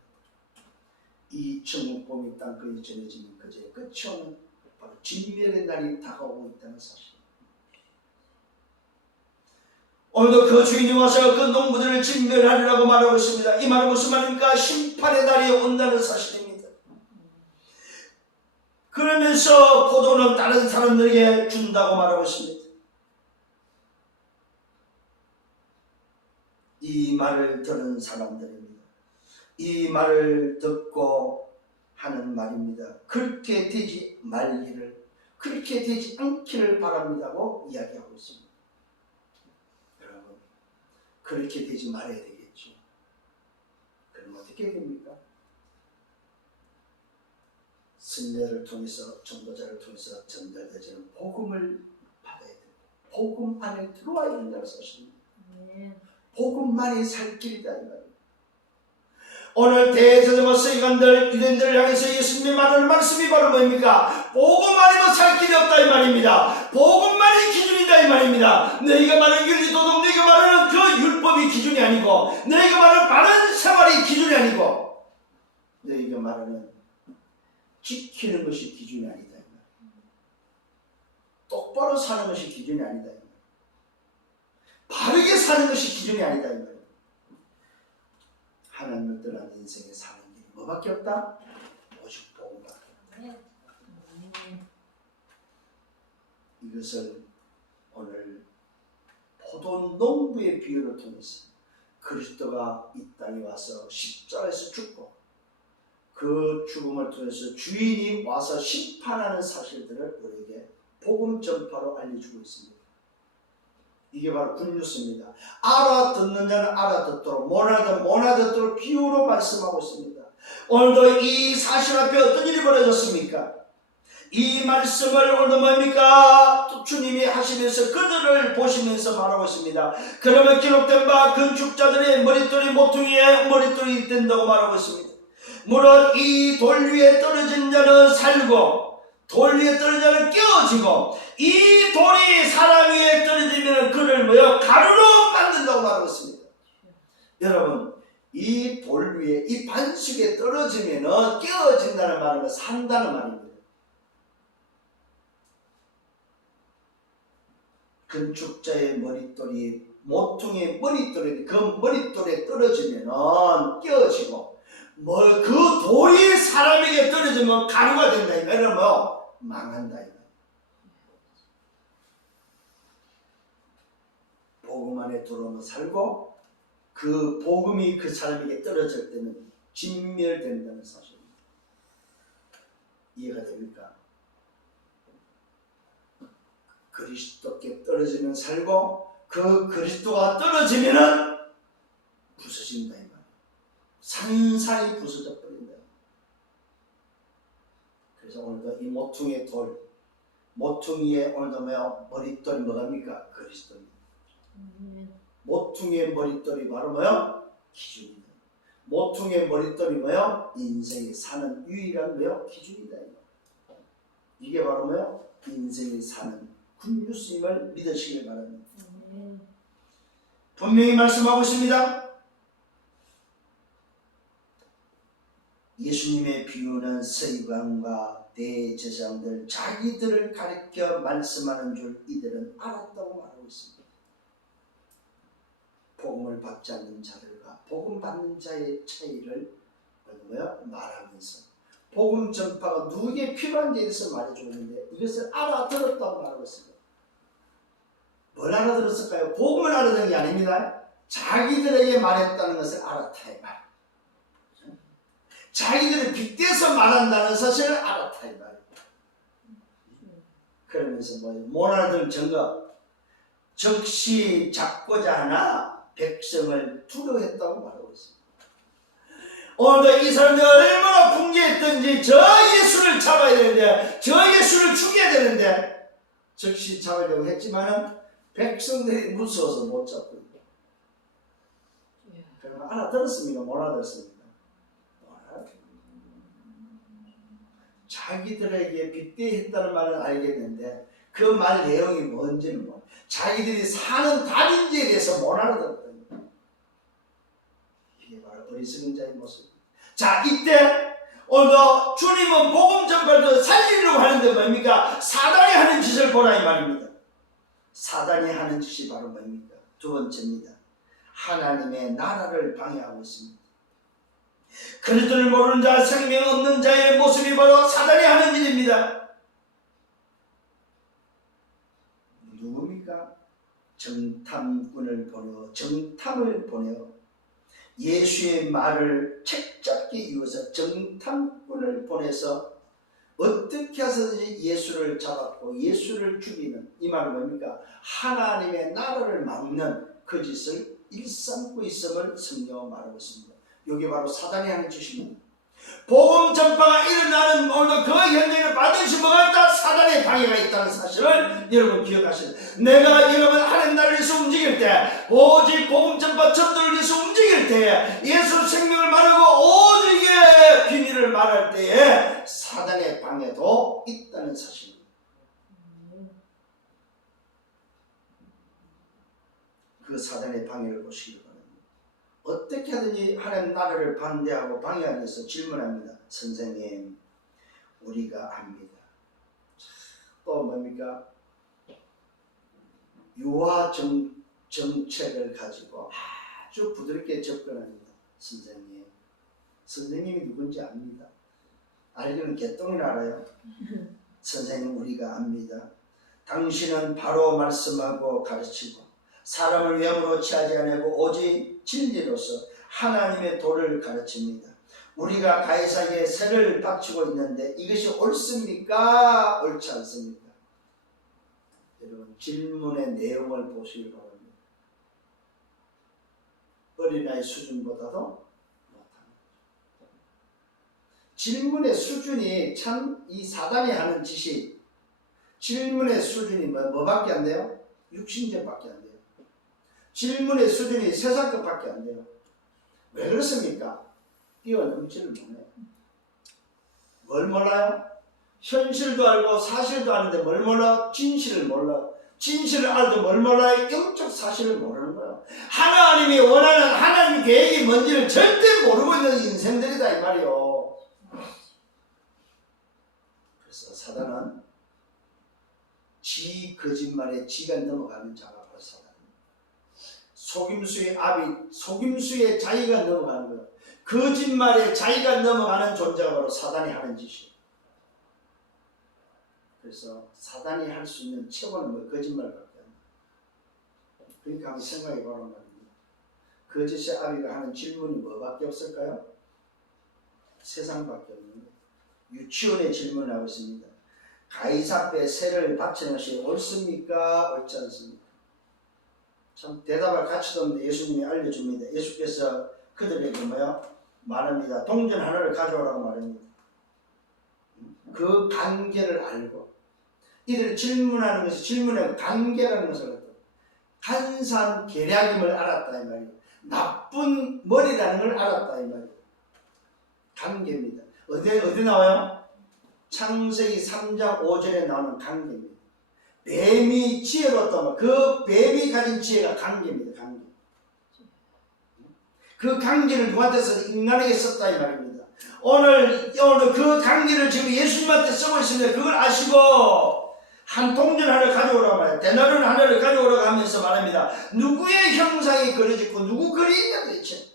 이 천국복음이 땅끝에 전해지는 그제 끝이 오는 바로 진멸의 날이 다가오고 있다는 사실. 오늘도 그 주인이 와서 그 농부들을 진멸하리라고 말하고 있습니다. 이 말은 무슨 말입니까? 심판의 날이 온다는 사실입니다. 그러면서 포도는 다른 사람들에게 준다고 말하고 있습니다. 이 말을 들은 사람들입니다. 이 말을 듣고 하는 말입니다. 그렇게 되지 말기를, 그렇게 되지 않기를 바랍니다고 이야기하고 있습니다. 여러분, 그렇게 되지 말아야 되겠죠. 그럼 어떻게 됩니까? 선녀를 통해서, 전도자를 통해서 전달되는 복음을 받아야 됩니다. 복음 안에 들어와야 된다는 사실입니다. 복음만이 살 길이다 이 말이에요. 오늘 대제사장과 서기관들, 유대인들을 향해서 예수님이 말하는 말씀이 바로 뭡니까? 복음 아니면 살 길이 없다 이 말입니다. 복음만이 기준이다 이 말입니다. 너희가 말하는 윤리도덕, 너희가 말하는 그 율법이 기준이 아니고, 너희가 말하는 바른 생활이 기준이 아니고, 너희가 말하는 지키는 것이 기준이 아니다 이 말이에요. 똑바로 사는 것이 기준이 아니다 이 말이에요. 바르게 사는 것이 기준이 아니다 이 말이에요. 하나님을 떠난 인생에 사는 길이 뭐밖에 없다? 오직 복음밖에 없다. 이것을 오늘 포도 농부의 비유를 통해서 그리스도가 이 땅에 와서 십자가에서 죽고 그 죽음을 통해서 주인이 와서 심판하는 사실들을 우리에게 복음 전파로 알려주고 있습니다. 이게 바로 굿뉴스입니다. 알아듣는 자는 알아듣도록, 못 알아듣도록 비유로 말씀하고 있습니다. 오늘도 이 사실 앞에 어떤 일이 벌어졌습니까? 이 말씀을 오늘 뭡니까? 또 주님이 하시면서 그들을 보시면서 말하고 있습니다. 그러면 기록된 바 건축자들의 머릿돌이 모퉁이에 머릿돌이 된다고 말하고 있습니다. 물론 이 돌 위에 떨어진 자는 살고 돌 위에 떨어진 자는 깨어지고 이 돌이 사람 위에 떨어지면 그를 뭐요? 가루로 만든다고 말하고 있습니다. 여러분, 이 돌 위에 이 반석에 떨어지면 깨어진다는 말은 산다는 말입니다. 건축자의 머릿돌이 모퉁이의 머릿돌이 그 머릿돌에 떨어지면 깨어지고 그 돌이 사람에게 떨어지면 가루가 된다. 이거는 뭐 망한다. 복음 안에 들어오면 살고 그 복음이 그 사람에게 떨어질 때는 진멸된다는 사실입니다. 이해가 됩니까? 그리스도께 떨어지면 살고 그 그리스도가 떨어지면은 부서진다 이 말이에요. 산산이 부서져 버린다. 그래서 오늘도 이 모퉁이의 돌, 모퉁이의 오늘도 뭐야? 머릿돌이 뭐랍니까? 그리스도입니다. 모퉁이의 머릿돌이 바로 뭐야? 기준이다. 모퉁이의 머릿돌이 뭐야? 인생에 사는 유일한 뭐야? 기준이다. 이게 바로 뭐야? 인생에 사는 굿뉴스임을 믿으시길 바랍니다. 분명히 말씀하고 있습니다. 예수님의 비유는 서기관과 대제사장들 자기들을 가리켜 말씀하는 줄 이들은 알았다고 말하고 있습니다. 복음을 받지 않는 자들과 복음 받는 자의 차이를 말하면서 복음 전파가 누구에게 필요한지에 대해서 말해주고 있는데 이것을 알아들었다고 말하고 있습니다. 뭘 알아들었을까요? 복음을 알아듣는 게 아닙니다. 자기들에게 말했다는 것을 알았다 이 말. 자기들을 빗대서 말한다는 사실을 알았다 이 말. 그러면서 못 알아들은 증거 즉시 잡고자 하나 백성을 두려워했다고 말하고 있습니다. 오늘도 이 사람들이 얼마나 분개했던지 저 예수를 잡아야 되는데 저 예수를 죽여야 되는데 즉시 잡으려고 했지만은 백성들이 무서워서 못 잡고 있다. 그러면 알아들었습니까? 못 알아들었습니까? 자기들에게 빗대했다는 말은 알겠는데 그 말 내용이 뭔지는 뭐 자기들이 사는 답인지에 대해서 못 알아들었다. 이게 바로 어리석은 자의 모습입니다. 자, 이때 오늘도 주님은 복음 전파를 살리려고 하는데 뭡니까? 사단이 하는 짓을 보라 이 말입니다. 사단이 하는 짓이 바로 뭡니까? 두 번째입니다. 하나님의 나라를 방해하고 있습니다. 그리스도를 모르는 자, 생명 없는 자의 모습이 바로 사단이 하는 일입니다. 누굽니까? 정탐꾼을 보내어 정탐을 보내어 예수의 말을 책잡기 위해서 정탐꾼을 보내서 어떻게 해서든지 예수를 잡았고 예수를 죽이는 이 말은 뭡니까? 하나님의 나라를 막는 그 짓을 일삼고 있음을 성경은 말하고 있습니다. 이게 바로 사단이 하는 짓입니다. 복음 전파가 일어나는 오늘도 그 현장에 반드시 뭐가 있다? 사단의 방해가 있다는 사실을 여러분 기억하셔야 돼요. 내가 여러분 하나님 나라를 위해서 움직일 때 오직 복음 전파 전도를 위해서 움직일 때 예수 생명을 말하고 오직의 비밀을 말할 때에 사단의 방해도 있다는 사실입니다. 그 사단의 방해를 보시기 바랍니다. 어떻게 하든지 하나님 나라를 반대하고 방해하기 위해서 질문합니다. 선생님, 우리가 압니다. 또 뭡니까? 유아 정책을 가지고 아주 부드럽게 접근합니다. 선생님, 선생님이 누군지 압니다. 알기는 개똥이나 알아요. 선생님 우리가 압니다. 당신은 바로 말씀하고 가르치고 사람을 외모로 취하지 아니하고 오직 진리로서 하나님의 도를 가르칩니다. 우리가 가이사에게 세를 바치고 있는데 이것이 옳습니까? 옳지 않습니까? 여러분 질문의 내용을 보시기 바랍니다. 어린아이 수준보다도 못합니다. 질문의 수준이 참 이 사단이 하는 짓이 질문의 수준이 뭐밖에 안 돼요? 육신적밖에 안 돼요. 질문의 수준이 세상 것밖에 안 돼요. 왜 그렇습니까? 뛰어넘지를 못해요. 뭘 몰라요? 현실도 알고 사실도 아는데 뭘 몰라? 진실을 몰라. 진실을 알도 뭘 몰라요? 영적 사실을 모르는 거예요. 하나님이 원하는 하나님 계획이 뭔지를 절대 모르고 있는 인생들이다 이 말이요. 그래서 사단은 지 거짓말에 지가 넘어가는 자가 바로 사단입니다. 속임수의 압이 속임수의 자기가 넘어가는 거예요. 거짓말에 자기가 넘어가는 존재가 바로 사단이 하는 짓이에요. 그래서 사단이 할 수 있는 최고는 뭐 거짓말밖에 안 돼요. 그러니까 한번 생각해 보란 말입니다. 거짓의 아비가 하는 질문이 뭐밖에 없을까요? 세상밖에 없는 거예요. 유치원의 질문을 하고 있습니다. 가이사 앞에 세를 바치는 것이 옳습니까? 옳지 않습니까? 참 대답할 가치도 없는데 예수님이 알려줍니다. 예수께서 그들에게 말합니다. 동전 하나를 가져오라고 말합니다. 그 관계를 알고 이들을 질문하는 것이 질문의 관계라는 것을 간사한 계략임을 알았다 이 말이에요. 나쁜 머리라는 걸 알았다 이 말이에요. 관계입니다. 어디 나와요? 창세기 3장 5절에 나오는 관계입니다. 뱀이 지혜로웠다면 그 뱀이 가진 지혜가 관계입니다. 관계. 그 관계를 누구한테서 인간에게 썼다 이 말입니다. 오늘 그 관계를 지금 예수님한테 쓰고 있습니다. 그걸 아시고 한 동전 하나를 가져오라고 말해요. 데나리온 하나를 가져오라고 하면서 말합니다. 누구의 형상이 그려졌고 누구 그리냐 도대체.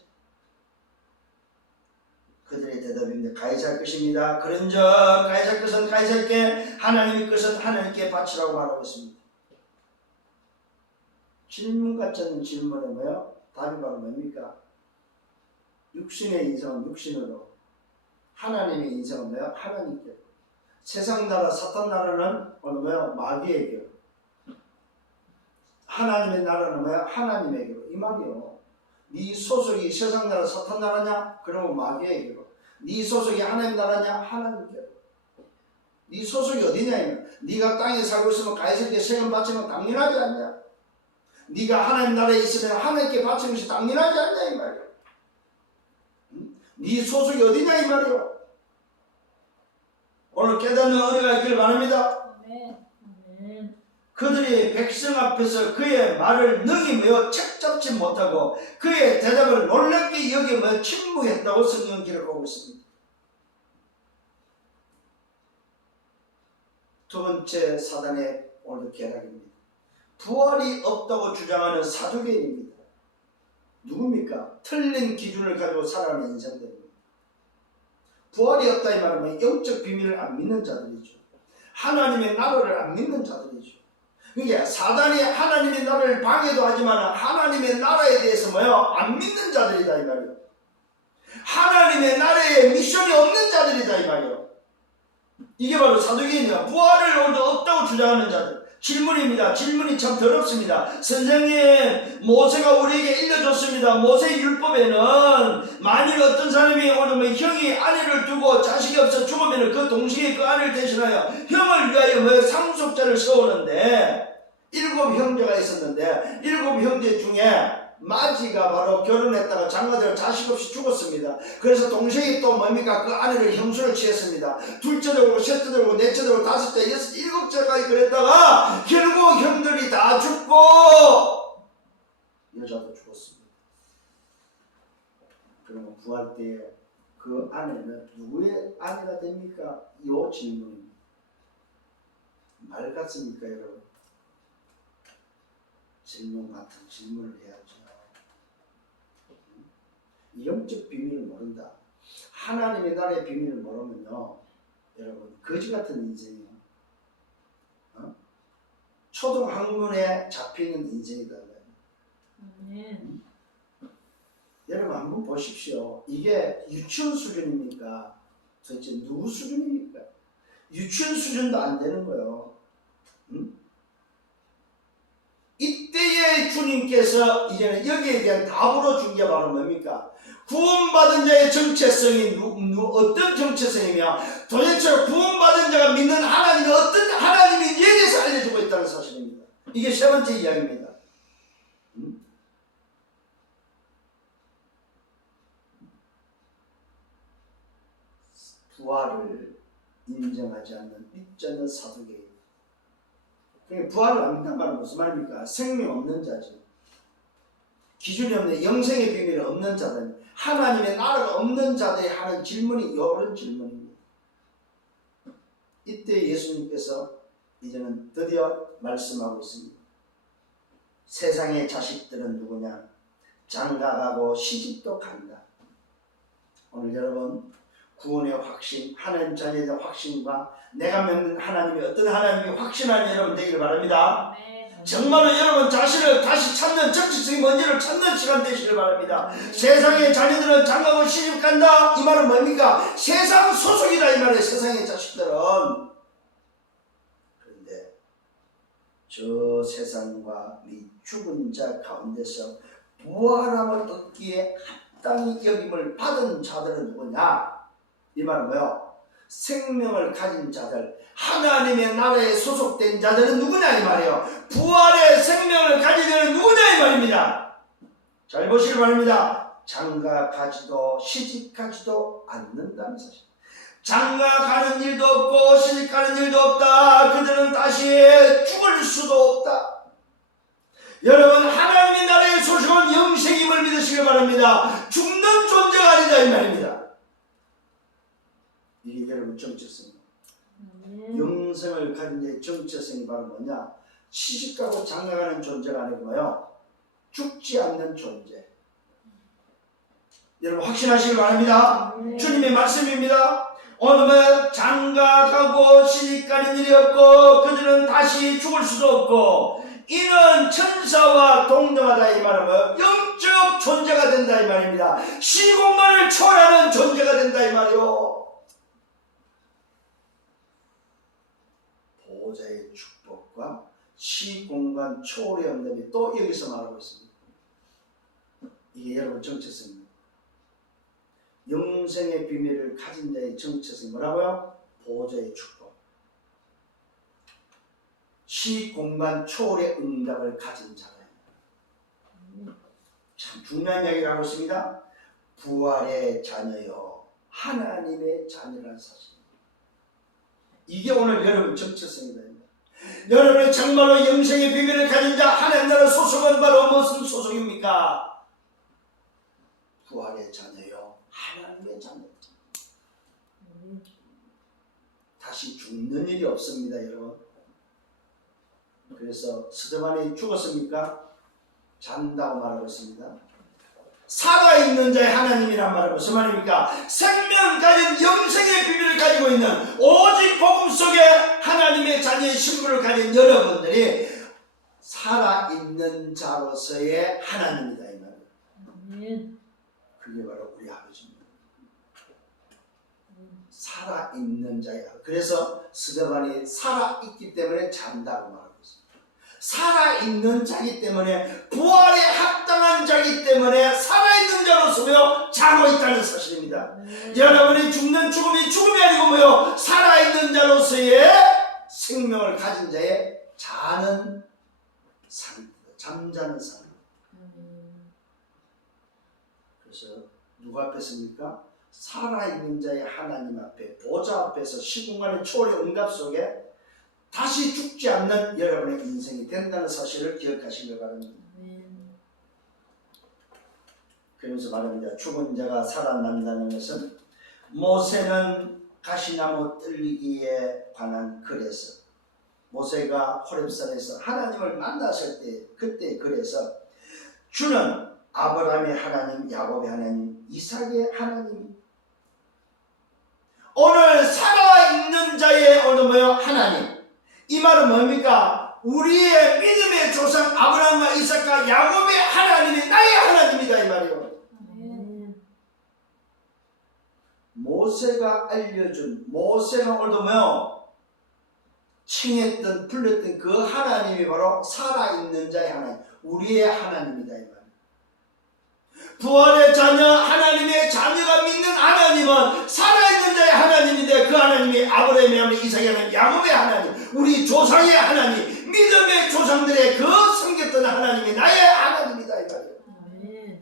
그들의 대답입니다. 가이사의 것입니다. 그런즉 가이사의 것은 가이사에게 하나님의 것은 하나님께 바치라고 말하고 있습니다. 질문 같지 않은 질문에 답이 바로 뭡니까? 육신의 인성은 육신으로 하나님의 인성은 하나님께 세상 나라 사탄 나라는 마귀에게로 하나님의 나라는 하나님에게로 이 말이요. 네 소속이 세상 나라 사탄 나라냐? 그러면 마귀에게로. 네 소속이 하나님 나라냐? 하나님께로. 네 소속이 어디냐? 네가 땅에 살고 있으면 가이사에게 세금 바치면 당연하지 않냐? 네가 하나님 나라에 있으면 하나님께 바치는 것이 당연하지 않냐 이 말이야. 네 소속이 어디냐 이 말이요. 오늘 깨닫는 은혜가 있기를 바랍니다. 아멘. 그들이 백성 앞에서 그의 말을 능히 책잡지 못하고 그의 대답을 놀랍게 여기며 침묵했다고 성경은 기록하고 있습니다. 두 번째 사단의 오늘 계략입니다. 부활이 없다고 주장하는 사두개인입니다. 누굽니까? 틀린 기준을 가지고 살아가는 인생들입니다. 부활이 없다 이 말은 영적 비밀을 안 믿는 자들이죠. 하나님의 나라를 안 믿는 자들이죠. 그러니까 사단이 하나님의 나라를 방해도 하지만 하나님의 나라에 대해서 안 믿는 자들이다 이 말이에요. 하나님의 나라에 미션이 없는 자들이다 이 말이에요. 이게 바로 사두개인이야. 부활을 없다고 주장하는 자들. 질문입니다. 질문이 참 더럽습니다. 선생님, 모세가 우리에게 일러줬습니다. 모세 율법에는 만일 어떤 사람이 오늘 형이 아내를 두고 자식이 없어 죽으면 그 동시에 그 아내를 대신하여 형을 위하여 상속자를 세우는데 7 형제가 있었는데 7 형제 중에 마지가 바로 결혼했다가 장가들 자식 없이 죽었습니다. 그래서 동생이 또 뭡니까? 그 아내를 형수를 취했습니다. 둘째도 그렇고 셋째도 그렇고 넷째도 그렇고 다섯째, 여섯, 일곱째까지 그랬다가 결국 형들이 다 죽고 여자도 죽었습니다. 그러면 부활 때에 그 아내는 누구의 아내가 됩니까? 이 질문입니다. 말 같습니까 여러분? 질문 같은 질문을 해야죠. 영적 비밀을 모른다. 하나님의 나라의 비밀을 모르면요, 여러분 거지 같은 인생이에요. 초등 학문에 잡히는 인생이다. 여러분 한번 보십시오. 이게 유치원 수준입니까? 도대체 누구 수준입니까? 유치원 수준도 안 되는 거예요. 이때의 주님께서 이제는 여기에 대한 답으로 준 게 바로 뭡니까? 구원받은 자의 정체성이 어떤 정체성이며 도대체 구원받은 자가 믿는 하나님이 어떤 하나님인지에 대해서 알려주고 있다는 사실입니다. 이게 세 번째 이야기입니다. 부활을 인정하지 않는 믿지 않는 사두개인. 그러니까 부활을 안 믿는 말은 무슨 말입니까? 생명 없는 자지. 기준이 없는 영생의 비밀이 없는 자들, 하나님의 나라가 없는 자들이 하는 질문이 이런 질문입니다. 이때 예수님께서 이제는 드디어 말씀하고 있습니다. 세상의 자식들은 누구냐? 장가가고 시집도 간다. 오늘 여러분 구원의 확신, 하나님 자녀에 대한 확신과 내가 믿는 하나님이 어떤 하나님이 확신하는 여러분 되기를 바랍니다. 정말로 여러분 자신을 다시 찾는 정체성이 뭔지를 찾는 시간 되시길 바랍니다. 세상의 자녀들은 장가고 시집 간다. 이 말은 뭡니까? 세상 소속이다 이 말이에요. 세상의 자식들은. 그런데 저 세상과 이 죽은 자 가운데서 부활함을 얻기에 합당히 여김을 받은 자들은 누구냐? 이 말은 뭐요? 생명을 가진 자들, 하나님의 나라에 소속된 자들은 누구냐 이 말이에요. 부활의 생명을 가진 자는 누구냐 이 말입니다. 잘 보시기 바랍니다. 장가가지도 시집가지도 않는다는 사실. 장가가는 일도 없고 시집가는 일도 없다. 그들은 다시 죽을 수도 없다. 여러분 하나님의 나라의 소속은 영생임을 믿으시길 바랍니다. 죽는 존재가 아니다 이 말입니다. 이게 여러분 정체성입니다. 영생을 가진 자의 정체성이 바로 뭐냐? 시집가고 장가가는 존재가 아니고요, 죽지 않는 존재. 여러분 확신하시길 바랍니다. 주님의 말씀입니다. 오늘은 장가가고 시집가는 일이 없고 그들은 다시 죽을 수도 없고 이는 천사와 동등하다 이 말은 영적 존재가 된다 이 말입니다. 시공간을 초월하는 존재가 된다 이 말이요. 보호자의 축복과 시공간 초월의 응답이 또 여기서 말하고 있습니다. 이게 여러분 정체성입니다. 영생의 비밀을 가진 자의 정체성이 뭐라고요? 보호자의 축복. 시공간 초월의 응답을 가진 자예요. 참 중요한 이야기를 하고 있습니다. 부활의 자녀요, 하나님의 자녀라는 사실. 이게 오늘 여러분 정체성이다. 여러분이 정말로 영생의 비밀을 가진 자, 하나님 나라 소속은 바로 무슨 소속입니까? 부활의 자녀요, 하나님의 자녀. 다시 죽는 일이 없습니다, 여러분. 그래서 스데반이 죽었습니까? 잔다고 말하고 있습니다. 살아있는 자의 하나님이란 말은 무슨 말입니까? 생명 가진 영생의 비밀을 가지고 있는 오직 복음 속에 하나님의 자녀의 신분을 가진 여러분들이 살아있는 자로서의 하나님이다 이 말이에요. 그게 바로 우리 아버지입니다. 살아있는 자야. 그래서 스데반이 살아있기 때문에 잔다고 말합니다. 살아있는 자기 때문에, 부활에 합당한 자기 때문에 살아있는 자로서며 자고 있다는 사실입니다. 여러분이 죽는 죽음이 죽음이 아니고 뭐요? 살아있는 자로서의 생명을 가진 자의 자는 상입니다. 잠자는 상. 그래서 누구 앞에 섭니까? 살아있는 자의 하나님 앞에, 보좌 앞에서 시공간의 초월의 응답 속에 다시 죽지 않는 여러분의 인생이 된다는 사실을 기억하시길 바랍니다. 그러면서 말합니다. 죽은 자가 살아난다는 것은 모세는 가시나무 뜰기에 관한 글에서, 모세가 호렙산에서 하나님을 만났을 때 그때 글에서 주는 아브라함의 하나님, 야곱의 하나님, 이삭의 하나님, 오늘 살아있는 자의 오늘 뭐요? 하나님. 이 말은 뭡니까? 우리의 믿음의 조상 아브라함과 이삭과 야곱의 하나님이 나의 하나님이다 이 말이에요. 모세가 알려준, 모세가 오늘도 뭐요? 칭했던 불렸던 그 하나님이 바로 살아있는 자의 하나님, 우리의 하나님이다 이 말이에요. 부활의 자녀, 하나님의 자녀가 믿는 하나님은 살아있는 자의 하나님인데, 그 하나님이 아브라함의 하나님, 이삭의 하나님, 야곱의 하나님, 우리 조상의 하나님, 믿음의 조상들의 그 섬겼던 하나님이 나의 하나님이다 이 말이에요.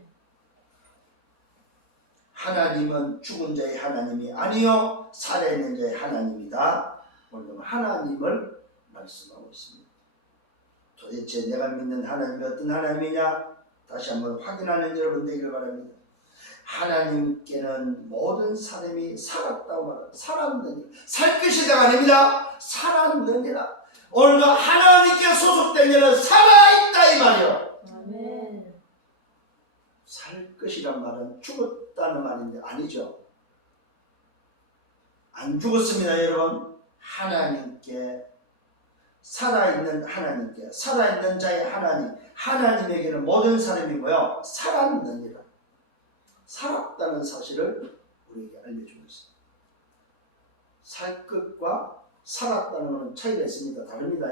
하나님은 죽은 자의 하나님이 아니요 살아있는 자의 하나님이다. 오늘 하나님을 말씀하고 있습니다. 도대체 내가 믿는 하나님이 어떤 하나님이냐? 다시 한번 확인하는 여러분 되기를 바랍니다. 하나님께는 모든 사람이 살았다고 말합니다. 살았느니라. 살 것이다가 아닙니다. 살았느니라. 오늘도 하나님께 소속된 자는 살아있다 이 말이요. 아멘. 살 것이란 말은 죽었다는 말인데 아니죠. 안 죽었습니다 여러분. 하나님께, 살아있는 하나님께, 살아있는 자의 하나님, 하나님에게는 모든 사람이 뭐요? 살았느니라. 살았다는 사실을 우리에게 알려주고 있습니다. 살 것과 살았다는 것은 차이가 있습니다. 다릅니다.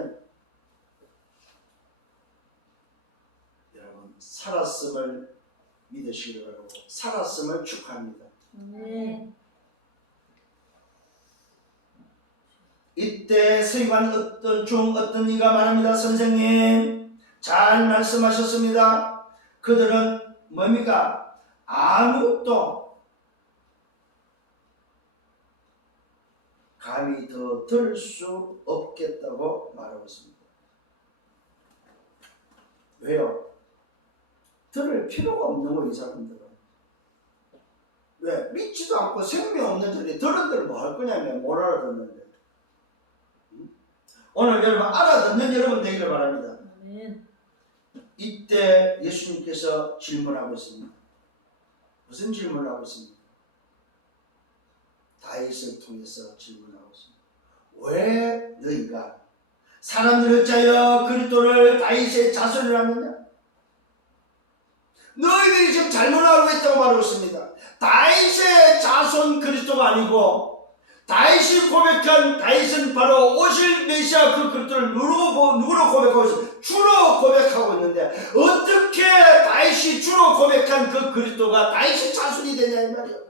여러분, 살았음을 믿으시기를 바라고, 살았음을 축하합니다. 이때 서기관 어떤 중 어떤 이가 말합니다. 선생님 잘 말씀하셨습니다. 그들은 뭡니까? 아무것도 감히 더 들 수 없겠다고 말하고 있습니다. 왜요? 들을 필요가 없는 거예요 이 사람들은. 왜? 믿지도 않고 생명 없는 자리 들은들 뭐 할 거냐면 뭘 알아듣는데. 오늘 여러분 알아듣는 여러분 되기를 바랍니다. 아멘. 이때 예수님께서 질문하고 있습니다. 무슨 질문을 하고 있습니까? 다윗을 통해서 질문하고 있습니다. 왜 너희가 사람들을 어찌하여 그리스도를 다윗의 자손을 하느냐? 너희들이 지금 잘못 알고 있다고 말하고 있습니다. 다윗의 자손 그리스도가 아니고, 다윗이 고백한 다윗은 바로 오실 메시아 그 그리스도를 누구로 고백하고 있어요? 주로 고백하고 있는데, 어떻게 다윗이 주로 고백한 그 그리스도가 다윗의 자손이 되냐 이 말이에요.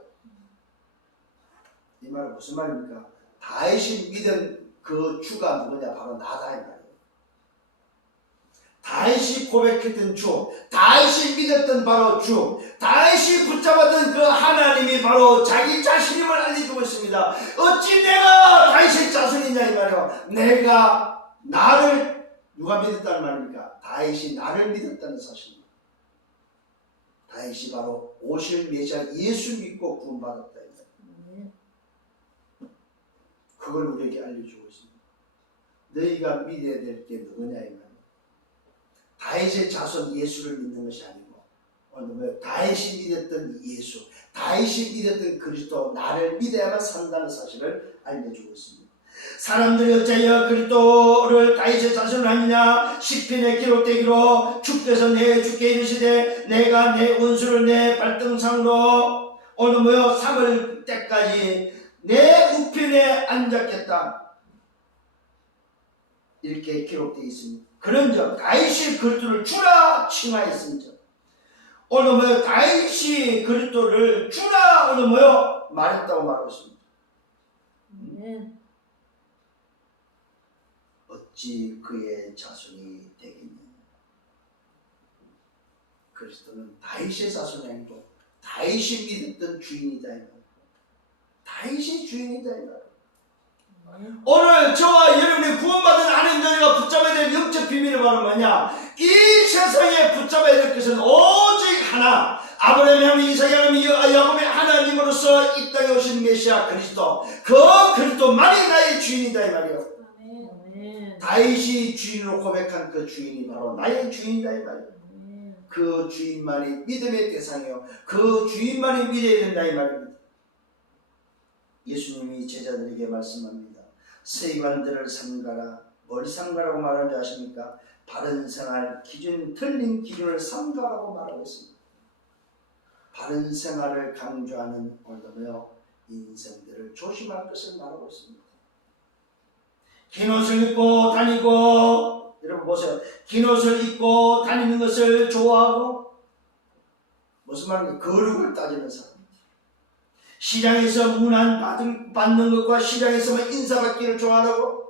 이 말은 무슨 말입니까? 다윗이 믿은 그 주가 누구냐? 바로 나다 이 말이에요. 다윗이 고백했던 주, 다윗이 믿었던 바로 주, 다윗이 붙잡았던 그 하나님이 바로 자기 자신임을 알려주고 있습니다. 어찌 내가 다윗의 자손이냐 이 말이에요. 내가 나를 누가 믿었다는 말입니까? 다윗이 나를 믿었다는 사실입니다. 다윗이 바로 오실 메시아 예수 믿고 구원받았다 이 말이에요. 그걸 우리에게 알려주고 있습니다. 너희가 믿어야 될 게 누구냐 이 말이에요. 다윗의 자손 예수를 믿는 것이 아니고, 오늘 다윗이 믿었던 예수, 다윗이 믿었던 그리스도, 나를 믿어야만 산다는 사실을 알려주고 있습니다. 사람들이 어찌하여 그리스도를 다윗의 자손을 하느냐? 시편에 기록되기로 주께서 내 주께 이르시되 내가 내 원수를 내 발등상으로 오늘 삼을 때까지 내 우편에 앉았겠다. 이렇게 기록되어 있습니다. 그런즉 다윗이 그리스도를 주라 칭하였습니다. 오늘 다윗이 그리스도를 주라 오늘 말했다고 말하고 있습니다. 어찌 그의 자손이 되겠냐? 그리스도는 다윗의 자손이 아니고 다윗이 믿었던 주인이다. 다윗이 주인이다. 오늘 저와 여러분이 구원받은 하나님과 붙잡아야 될 영적 비밀이 바로 뭐냐? 이 세상에 붙잡아야 될 것은 오직 하나, 아브라함의 하나님, 이삭의 하나님, 야곱의 하나님으로서 이 땅에 오신 메시아 그리스도, 그 그리스도만이 나의 주인이다 이 말이에요. 다윗이 주인으로 고백한 그 주인이 바로 나의 주인이다 이 말이에요. 그 주인만이 믿음의 대상이요, 그 주인만이 믿어야 된다 이 말입니다. 예수님이 제자들에게 말씀합니다. 세관들을 삼가라. 뭘 삼가라고 말하는지 아십니까? 바른 생활 기준, 틀린 기준을 삼가라고 말하고 있습니다. 바른 생활을 강조하는 오늘도요 인생들을 조심할 것을 말하고 있습니다. 긴 옷을 입고 다니고, 여러분 보세요. 긴 옷을 입고 다니는 것을 좋아하고, 무슨 말입니까? 거룩을 따지는 사람. 시장에서 문안 받는 것과 시장에서만 인사받기를 좋아하고,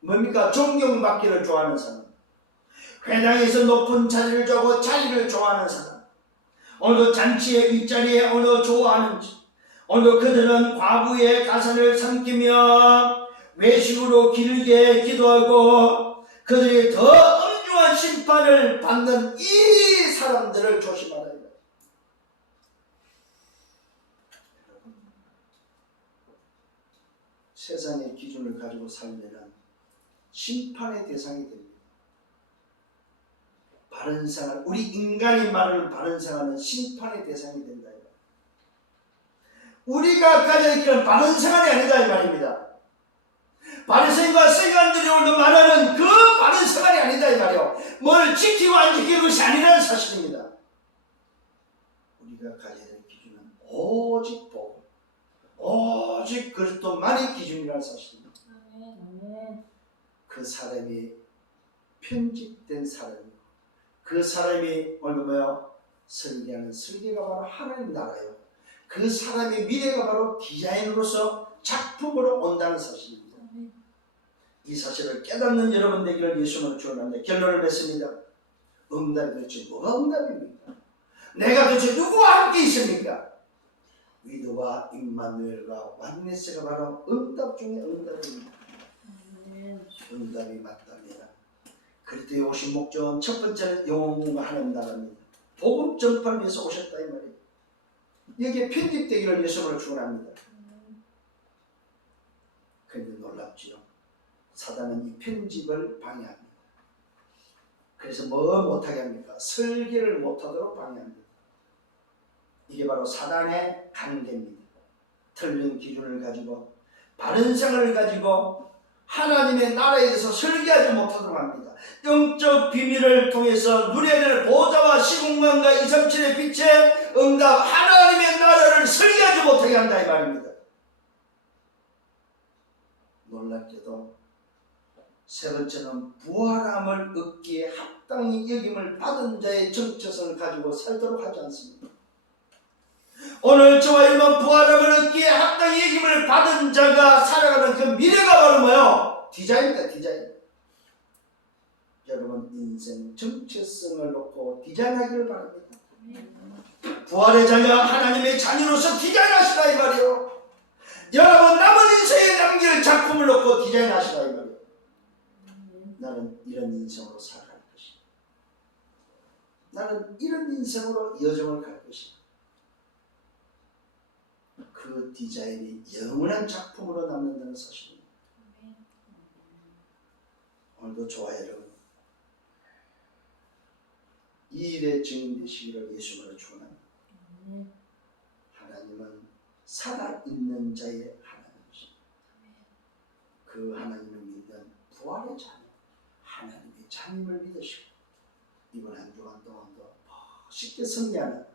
뭡니까? 존경받기를 좋아하는 사람. 회당에서 높은 자리를 좋아하고 자리를 좋아하는 사람. 어느 잔치의 윗자리에 어느 좋아하는지, 어느 그들은 과부의 가산을 삼키며 외식으로 길게 기도하고 그들이 더 엄중한 심판을 받는 이 사람들을 조심하라. 세상의 기준을 가지고 살면 심판의 대상이 됩니다. 바른 생활, 우리 인간이 말하는 바른 생활은 심판의 대상이 된다. 우리가 가져야 할 바른 생활이 아니다 이 말입니다. 바리새인과 세관들이 오늘 말하는 그 바른 생활이 아니다 이 말이요. 뭘 지키고 안 지키는 것이 아니라는 사실입니다. 우리가 가져야 될 기준은 오직 복음, 오직 그리스도만이 기준이라는 사실입니다. 그 사람이 편집된 사람이고, 그 사람이 오늘 뭐요? 설계하는 설계가 바로 하나님 나라예요. 그 사람의 미래가 바로 디자인으로서 작품으로 온다는 사실입니다. 이 사실을 깨닫는 여러분 되기를 예수님으로 축원합니다. 결론을 맺습니다. 응답이 도대체 뭐가 응답입니까? 내가 도대체 누구와 함께 있습니까? 위도와 임마누엘과 완네스가 바로 응답 중에 응답입니다. 응답이 맞답니다. 그리스도에 오신 목적은 첫 번째는 영혼과 하나님 나라입니다. 복음 전파를 위해서 오셨다 이 말이에요. 여기에 편집되기를 예수님으로 축원합니다. 그런데 놀랍지요. 사단은 이 편집을 방해합니다. 그래서 뭐 못하게 합니까? 설계를 못하도록 방해합니다. 이게 바로 사단의 관계입니다. 틀린 기준을 가지고 바른 생활을 가지고 하나님의 나라에 대해서 설계하지 못하도록 합니다. 영적 비밀을 통해서 누려야 될 보좌와 시공간과 237의 빛의 응답 하나님의 나라를 설계하지 못하게 한다 이 말입니다. 놀랍게도 세 번째는 부활함을 얻기에 합당히 여김을 받은 자의 정체성을 가지고 살도록 하지 않습니다. 오늘 저와 여러분 부활함을 얻기에 합당히 여김을 받은 자가 살아가는 그 미래가 바로 뭐예요? 디자인이다 디자인. 여러분 인생 정체성을 놓고 디자인하기를 바랍니다. 부활의 자녀 하나님의 자녀로서 디자인하시라 이 말이에요. 여러분 남은 인생에 남길 작품을 놓고 디자인하시라 이 말이에요. 나는 이런 인생으로 살아갈 것이다. 나는 이런 인생으로 여정을 갈 것이다. 그 디자인이 영원한 작품으로 남는다는 사실입니다. 오늘도 좋아요 여러분. 이 일에 증인되시기를 예수님으로 축원합니다. 하나님은 살아있는 자의 하나님이십니다. 그 하나님을 믿는 부활의 자녀, 하나님의 자님을 믿으시고 이번 한 주간 동안도 쉽게 승리하는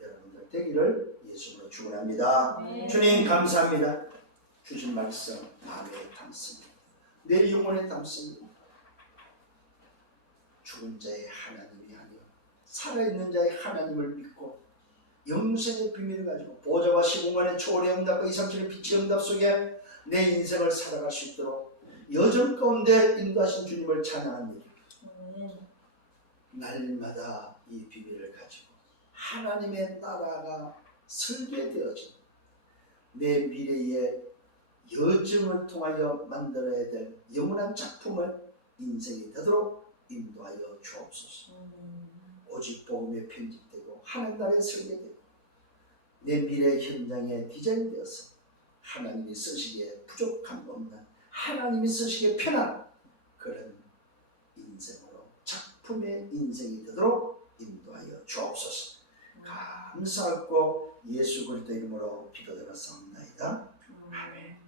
여러분들 되기를 예수님으로 축원합니다. 주님 감사합니다. 주신 말씀 마음에 담습니다. 내 영혼에 담습니다. 죽은 자의 하나님이 아니요 살아있는 자의 하나님을 믿고 영생의 비밀을 가지고 보좌와 시공간의 초월의 응답과 237의 빛의 응답 속에 내 인생을 살아갈 수 있도록 여정 가운데 인도하신 주님을 찬양합니다. 날마다 이 비밀을 가지고 하나님의 나라가 설계되어진 내 미래의 여정을 통하여 만들어야 될 영원한 작품을 인생이 되도록 인도하여 주옵소서. 오직 복음에 편집되고 하나님 나라에 설계되고 내 미래 현장에 디자인되어서 하나님이 쓰시기에 부족함 없는 하나님이 쓰시기에 편한 그런 인생으로 작품의 인생이 되도록 인도하여 주옵소서. 감사하고 예수 그리스도 이름으로 기도드렸사옵나이다. 아멘.